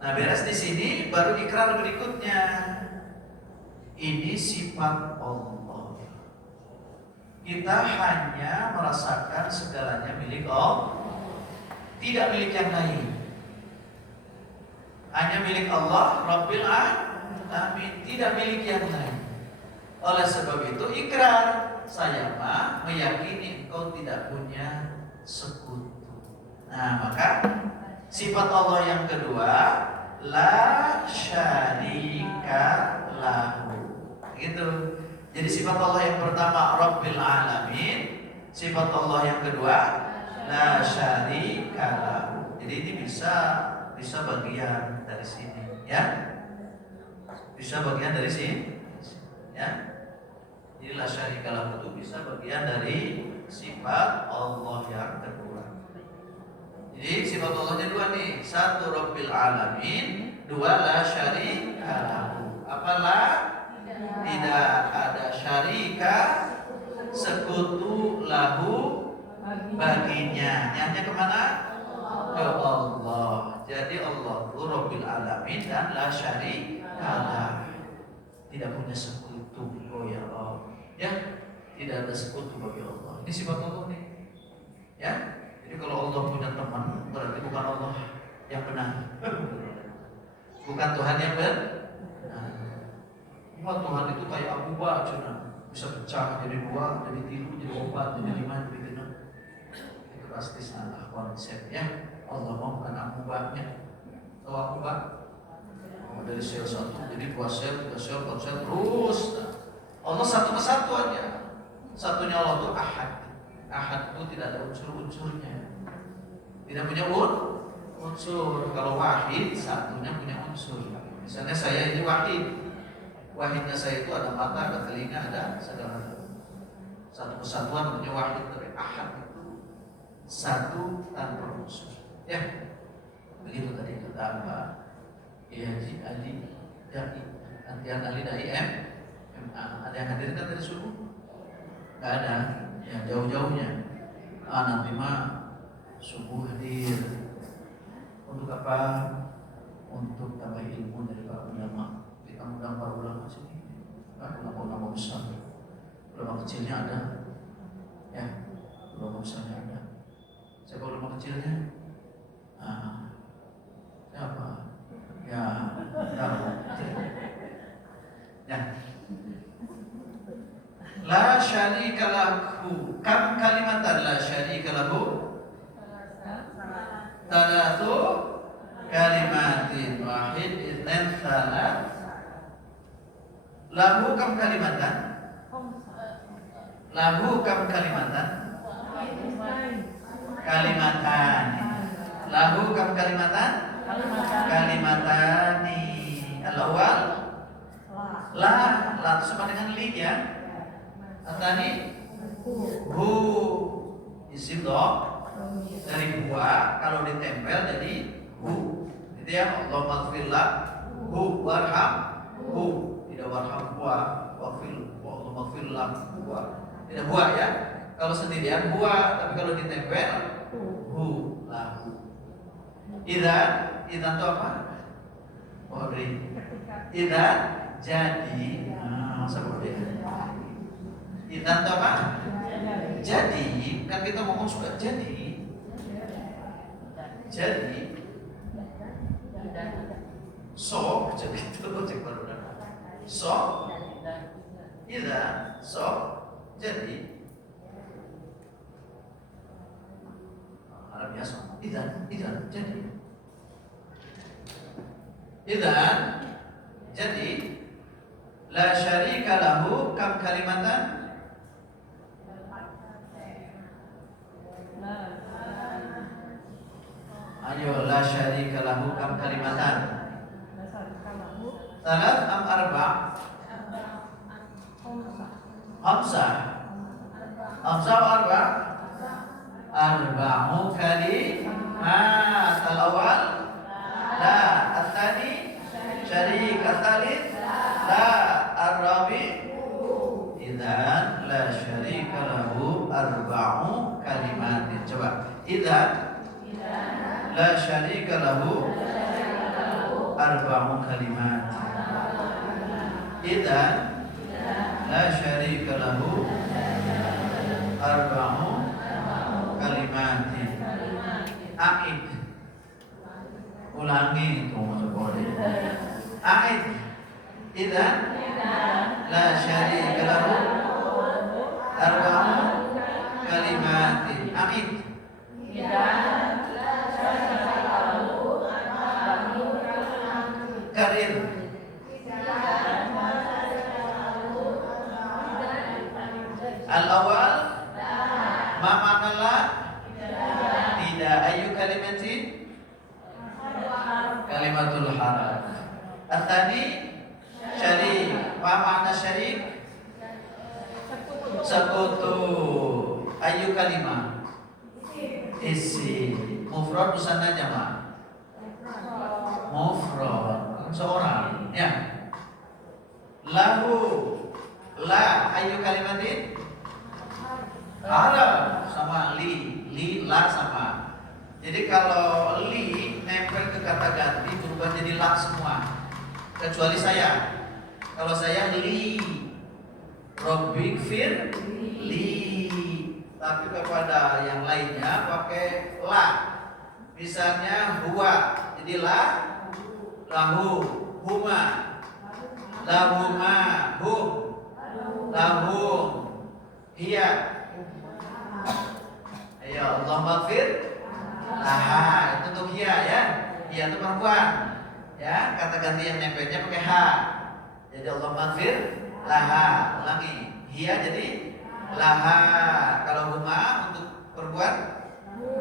Nah beres di sini baru ikrar berikutnya. Ini sifat Allah. Kita hanya merasakan segalanya milik Allah, tidak milik yang lain. Hanya milik Allah Rabbil Alamin, tidak milik yang lain. Oleh sebab itu ikrar, saya mah meyakini engkau tidak punya sekutu. Nah maka sifat Allah yang kedua, la syarika lahu. Gitu. Jadi sifat Allah yang pertama Rabbil Alamin, sifat Allah yang kedua la syarika lahu. Jadi ini bisa bagian dari sini ya. Bisa bagian dari sini ya. Jadi la syarika lahu itu bisa bagian dari sifat Allah yang kedua. Jadi sifat Allahnya dua nih, satu Rabbil Alamin, dua la syarika lahu. Apalah? Tidak ada syarika sekutu lahu baginya. Nyanya kemana? Ke Allah. Jadi Allah itu Rabbil Alamin dan la syarika lahu. Tidak punya sekutu. Oh ya Allah. Ya, tidak ada sekutu bagi Allah. Ini sifat Allah nih. Ya. Jadi kalau Allah punya teman, berarti bukan Allah yang benar. Bukan Tuhan yang benar. Tuhan itu kayak amuba cina, bisa pecah jadi dua, jadi tiga, jadi empat, jadi lima, jadi enam. Itu pasti salah konsep ya. Allah mau bukan amubanya. Tahu amuba? Dari sel satu jadi dua sel, tiga sel, empat sel terus. Allah satu kesatuannya. Satunya Allah itu ahad. Ahad itu tidak ada unsur-unsurnya. Tidak punya unsur. Kalau wahid satunya punya unsur. Misalnya saya ini wahid. Wahidnya saya itu ada mata, ada telinga, ada segala satu kesatuan namanya wahid. Tapi ahad itu satu tanpa unsur. Ya, begitu tadi kata Mbak Haji Ali Dai, Antian Ali Dai MA. Ada yang hadir kan dari subuh? Nggak ada, ya jauh-jauhnya. Nanti mah subuh hadir. Untuk apa? Untuk tambah ilmu dari para ulama. Kita undang para ulama sini, kan ulama besar, ulama kecilnya ada, ya, ulama besarnya ada. Siapa ulama kecilnya? Siapa? Ya, tahu. Ya, La syarika lahu. Kam kalimatan la syarika lahu? Talatu kalimatin. Wahid, ithnain, tsalat. Lahu kam kalimatan? Lahu kam kalimatan? Kalimatan. Lahu kam kalimatan? Kalimatani. Al-awwal la itu sama dengan li ya. Atani hu isim dok dari huwa, kalau ditempel jadi hu. Itu ya, Allahumma ighfirlah hu warham hu, tidak warham huwa waghfir Allahumma ighfirlah huwa. Tidak huwa ya. Kalau sendirian huwa, tapi kalau ditempel hu lahu. Idzan itu apa? Oh, beri. Idzan jadi, masa boleh? Idzan itu apa? Jadi, kan kita ngomong sudah jadi. Jadi, so, jadi itu cek baru dah. So, idzan, so, jadi. Arab biasa. Idzan, jadi. Idzan jadi la syarika lahu kam kalimatan? Ayo, la syarika lahu kam kalimatan? Salat am arba? Hamzah. Hamzah arba? Arba'u kalimat. Al-awwal la, al-thani syarik, al-thalith la, ar-rabi'. Idzan la syarika lahu arba'u kalimat. Coba. Idzan la syarika lahu arba'u kalimat. Idzan la syarika lahu arba'u kalimat. A'id. Ulangi itu masuk boleh. A'id. Idzan la syarika lahu arba'u kalimatin. A'id. Karir. Al-awwal ma makna la? Tidak. Ayu kalimatin? Kalimatul harak. At-tani syarik. Ma makna syarik? Sekutu. Ayu kalimah? Isim. Mufrad musanna jama'? Mufrad. Seorang. Ya. Lahu. La ayu kalimatin? Haram. Sama li. Li la sama. Jadi kalau li nempel ke kata ganti berubah jadi la semua. Kecuali saya. Kalau saya li Rabbik fir li. Tapi kepada yang lainnya pakai la. Misalnya huwa jadi la, lahu, huma, lahuma, hum, lahum, hiya. Ayo Allah maghfir laha, itu untuk hiya ya. Hiya itu perempuan. Ya, kata ganti yang nempelnya pakai ha. Jadi Allah maghfir laha. Ulangi. Hiya jadi laha. Kalau huma untuk perempuan,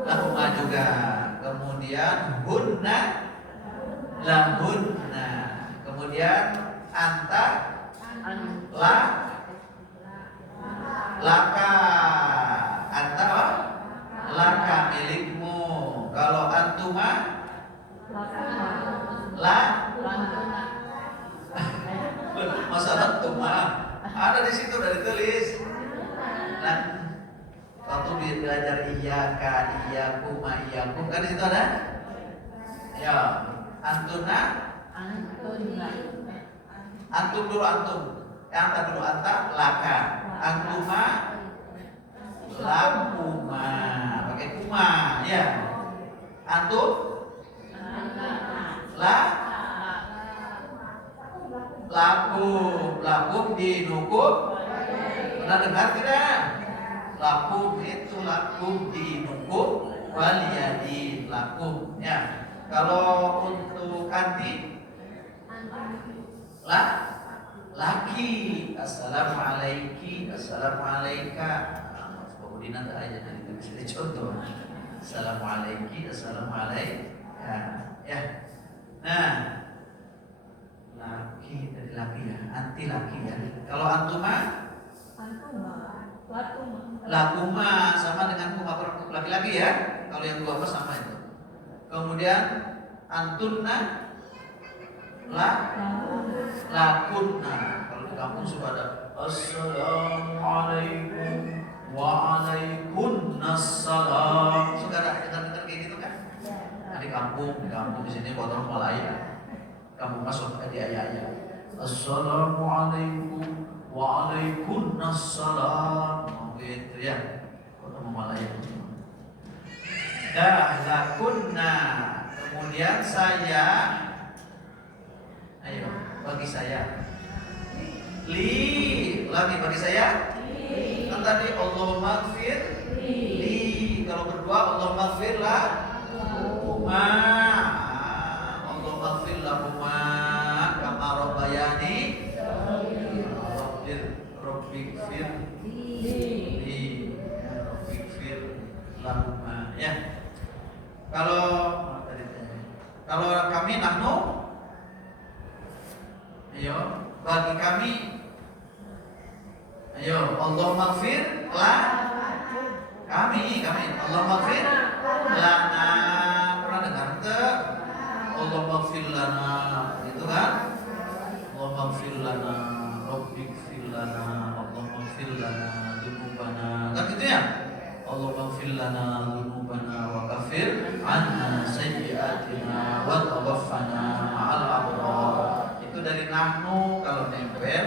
lahuma juga. Kemudian hunna, lahunna. Kemudian anta, la, laka. Anta apa? Laka milikmu. Kalau antuma, la. Masalah antuma ada di situ, udah ditulis. Nah, waktu belajar iyyaka, iyyakum, iyyakum kan di situ ada? Ya, antuna. Antum dulu antum. Anta dulu anta, laka. Antuma, lakuma. Pakai kuma, ya. Antum, la, lakum, lakum dinukum. Benar Pernah dengar tidak? Lakum itu lakum dinukum waliyadin lakum ya. Kalau untuk anti laki assalamualaikum assalamualaika. Kemudian ada aja dari itu bisa dicontoh. Assalamualaikum assalamualaika ya. Nah, laki dari laki ya, anti laki ya. Kalau antuma lakuma sama dengan kuma laki-laki ya. Kalau yang dua sama itu. Kemudian antunna lakunna. Kalau di kampung suka ada assalamualaikum waalaikumsalam. Suka ada dengar kayak gitu kan? Nah, di kampung di sini kotor malaya. Kampung masuk di ayah-ayah. Assalamualaikum waalaikumsalam. Gitu ya. Kotor malaya. Lakunna. Kemudian saya, ayo bagi saya. Lagi bagi saya. Kan tadi Allah maghfir li. Kalau berdua Allah maghfir lahuma. Allah maghfir lahuma kama rabbayani rabbighfir li rabbighfir lahuma ya. Kalau kami nahnu, ayo bagi kami, ayo Allah maghfir lah kami Allah maghfir lana. Pernah dengar enggak? Allah maghfir lana itu kan? Allah maghfir lana rabbighfir lana Allah maghfir lana dzunubana kan gitu ya. Allah maghfir lana dzunubana wa kafir anna sayyi'atina wa tawaffana ma'al abrar. Itu dari nahnu. Kalau nempel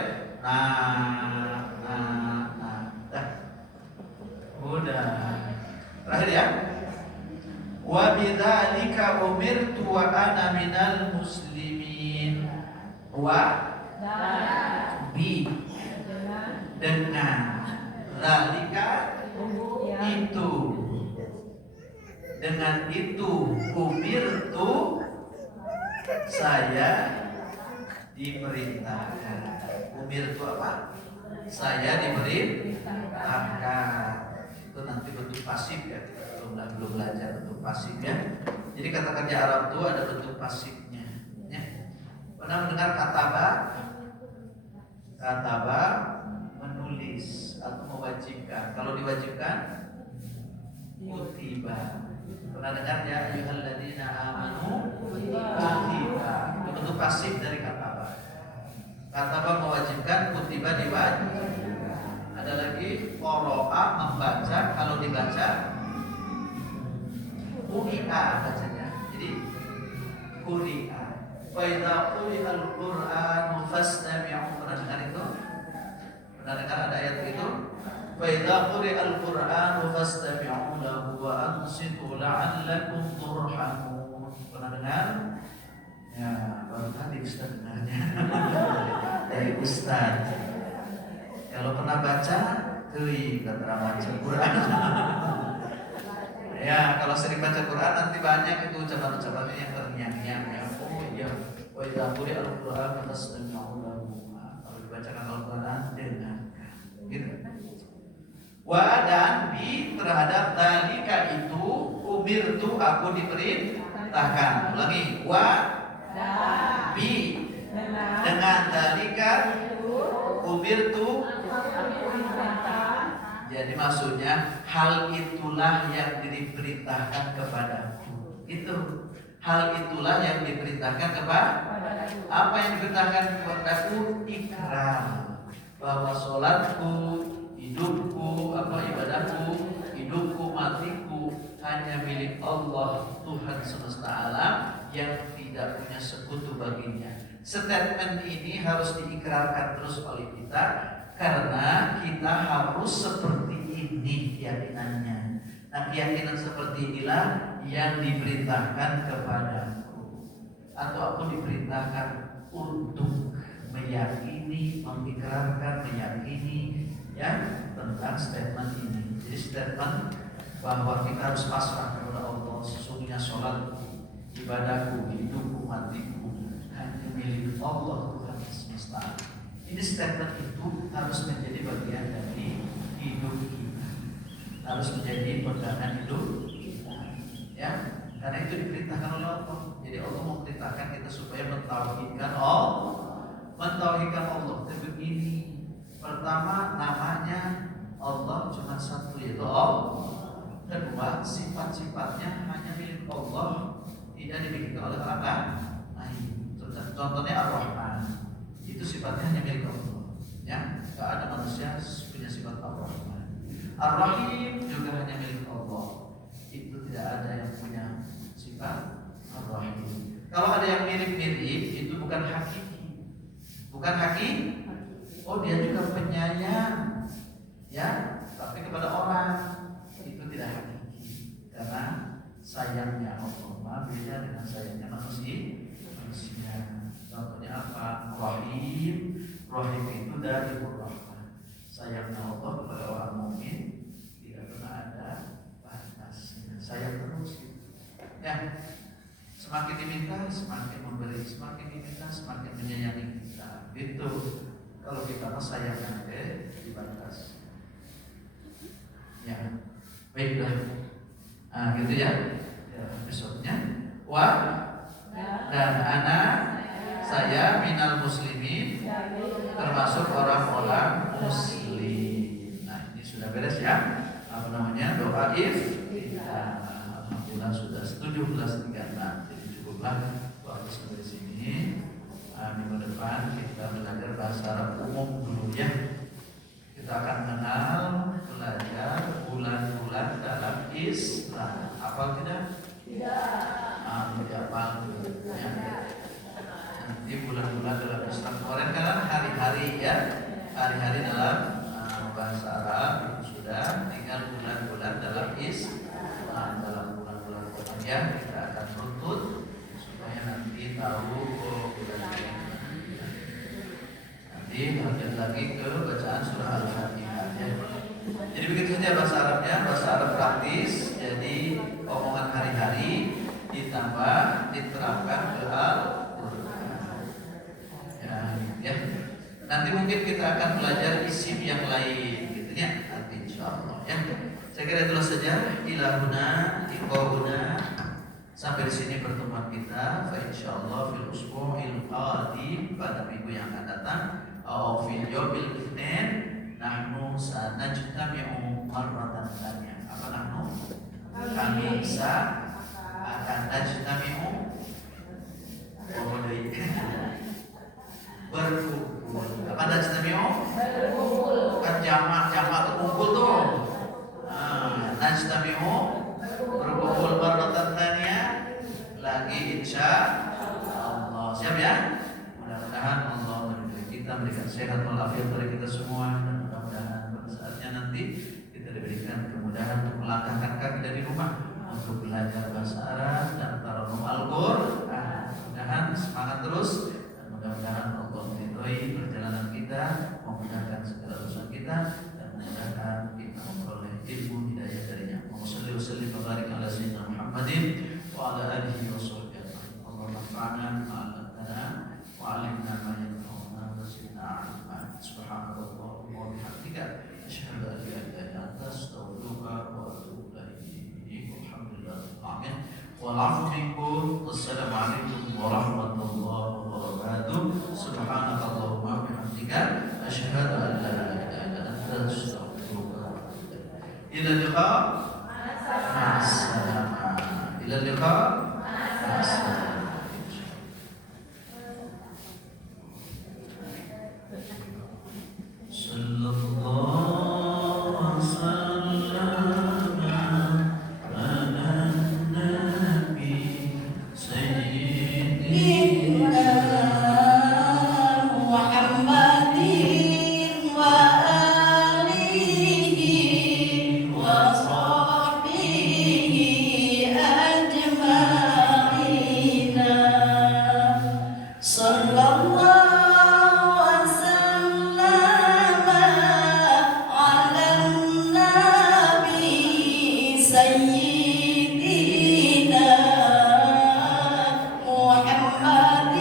udah. Terakhir ya. Wa bidzalika umirtu wa ana minal muslimin. Wa bi dengan zalika itu, dengan itu umirtu saya diperintahkan. Umirtu apa? Saya diperintahkan. Itu nanti bentuk pasif ya. Kita belum belajar bentuk pasif ya. Jadi kata kerja Arab itu ada bentuk pasifnya ya. Pernah mendengar kataba? Kataba menulis atau mewajibkan. Kalau diwajibkan kutiba. Pernah dengar ya ayyuhalladzina amanu kutiba. Itu bentuk pasif dari kataba. Kataba mewajibkan, kutiba diwajibkan. Ada lagi qara'a membaca. Kalau dibaca quri'a bacanya. Jadi quri'a. Fa idza quri'al Qur'anu fastami'u. Pernah dengar itu? Pernah dengar ada ayat itu? Fa idza quri'al Qur'anu fastami'u lahu wa ansitu la'allakum turhamun. Pernah dengar? Ya, baru tadi Ustaz dengarnya. Dari Ustaz. Kalau pernah baca, kata baca Quran. Ya, kalau sering baca Quran nanti banyak itu ucapan-ucapan yang terngiang-ngiang ya. Oh iya, wa idza quri'a al-Qur'an fastami'u lahu. Kalau dibacakan Al-Qur'an dengar. Gitu. Wa dan bi terhadap dalika itu umirtu aku diperintahkan. Ulangi, wa bi dengan dalika umirtu. Jadi maksudnya hal itulah yang diperintahkan kepadaku. Itu hal itulah yang diperintahkan kepadaku. Apa yang diperintahkan kepadaku? Ikrar bahwa sholatku, hidupku, ibadahku, hidupku, matiku hanya milik Allah Tuhan semesta alam yang tidak punya sekutu baginya. Statement ini harus diikrarkan terus oleh kita karena kita harus seperti ini keyakinannya. Nah, keyakinan seperti inilah yang diperintahkan kepadaku, atau aku diperintahkan untuk meyakini, mengikrarkan, meyakini ya tentang statement ini. Jadi statement bahwa kita harus pasrah kepada Allah. Sesungguhnya sholat, ibadahku, hidupku, matiku hanya milik Allah Tuhan semesta. Ini statement itu harus menjadi bagian dari hidup kita, harus menjadi pegangan hidup kita, ya. Karena itu diperintahkan oleh Allah. Jadi Allah memerintahkan kita supaya mentauhidkan Allah. Mentauhidkan Allah itu begini. Pertama, namanya Allah cuma satu, yaitu Allah. Kedua, sifat-sifatnya hanya milik Allah, tidak dimiliki oleh orang lain. Contohnya Ar-Rahman, itu sifatnya hanya milik Allah, ya. Tidak ada manusia punya sifat Ar-Rahman. Ar-Rahim juga hanya milik Allah, itu tidak ada yang punya sifat Ar-Rahim. Kalau ada yang mirip-mirip, itu bukan hakiki, bukan hakiki. Oh, dia juga penyayang, ya, tapi kepada orang itu tidak hakiki, karena sayangnya Allah beda dengan sayangnya manusia. Contohnya apa? Rahim. Rahim itu dari Rahman. Sayangnya Allah kepada orang mukmin tidak pernah ada batasnya. Sayang terus, ya. Semakin diminta, semakin memberi. Semakin diminta, semakin menyayangi kita. Itu kalau kita mau sayangnya dibatas. Ya, baiklah. Gitu ya. Besoknya dan anak saya minal muslimin, termasuk orang-orang muslim. Nah, ini sudah beres ya. Apa namanya? Doa iftitah. Alhamdulillah sudah 17.36. Jadi cukuplah waktu sampai sini. Minggu depan kita belajar bahasa Arab umum dulu ya. Kita akan kenal, belajar bulan-bulan dalam Islam. Apa tidak? Tidak apa ya. Nanti bulan-bulan dalam Islam. Kemarin kan hari-hari ya, hari-hari dalam bahasa Arab sudah. Tinggal bulan-bulan dalam Islam, dalam bulan-bulan kemudian kita akan tuntut supaya nanti tahu bulan ini. Nanti lanjut lagi ke bacaan surah Al-Fatihah ya. Jadi begitu saja bahasa Arabnya, bahasa Arab praktis. Jadi omongan hari-hari ditambah diterapkan ke Al-Quran. Ya. Nanti mungkin kita akan belajar isim yang lain, gitu ya. Nanti insyaallah ya. Saya kira itulah saja. Ilahuna, iqahuna. Sampai di sini pertemuan kita. Fa insyaallah fil usbu'il qadim, pada minggu yang akan datang, au fil yawmil itsnin, nahnu sanajtami'u marratan tsaniyah. Apa nahnu? Kami akan najtami'u berkumpul. Apa najtami'u? Kan jamak itu kumpul tuh. Najtami'u berkumpul marratan tsaniyah lagi insyaallah. Siap ya? Mudah-mudahan Allah kita berikan sehat walafiat pada kita semua, dan mudah-mudahan pada saatnya nanti kita diberikan kemudahan untuk melangkahkan kaki dari rumah untuk belajar bahasa Arab dan tarannum Al-Qur'an. Mudah-mudahan semangat terus, dan mudah-mudahan Allah meridhoi perjalanan kita, memudahkan segala urusan kita, dan mudah-mudahan kita memperoleh ilmu hidayah darinya. Wassallallahu wasallim wa barik ala sayyidina Muhammadin wa ala alihi wa sahbihi ajma'in. Allahumma anfa'na bima 'allamtana wa 'allimna ma yanfa'una wa zidna 'ilma. Subhanallah wa bihamdika asyhadu an la ilaha illa anta astaghfiruka wa atubu ilaik. Amin. Wal 'afwu minkum. Wassalamualaikum warahmatullahi wabarakatuh. Subhanakallahumma wa bihamdika asyhadu an la ilaha illa anta astaghfiruka wa atubu ilaik. Ila liqa. Ila liqa. وصحبه أجمعين. سيدنا محمد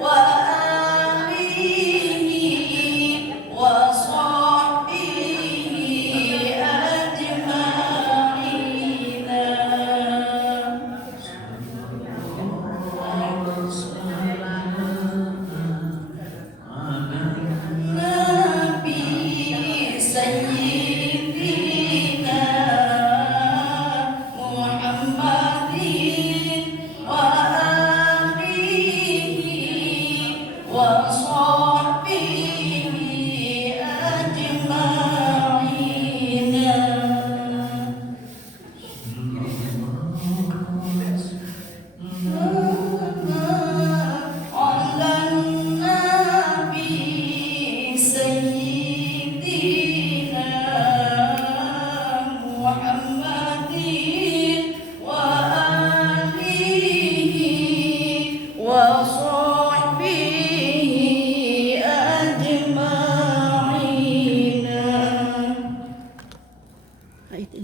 وآله وصحبه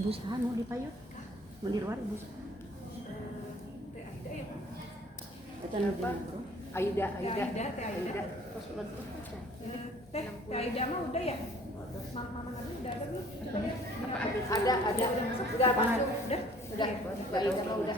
Ibu saha mau dipayut? Mau di luar ibu saha? Acan apa? Aida. Terus udah Aida mah udah ya? Mama Nabi udah ada belum? ada. Udah masuk. Udah. Udah.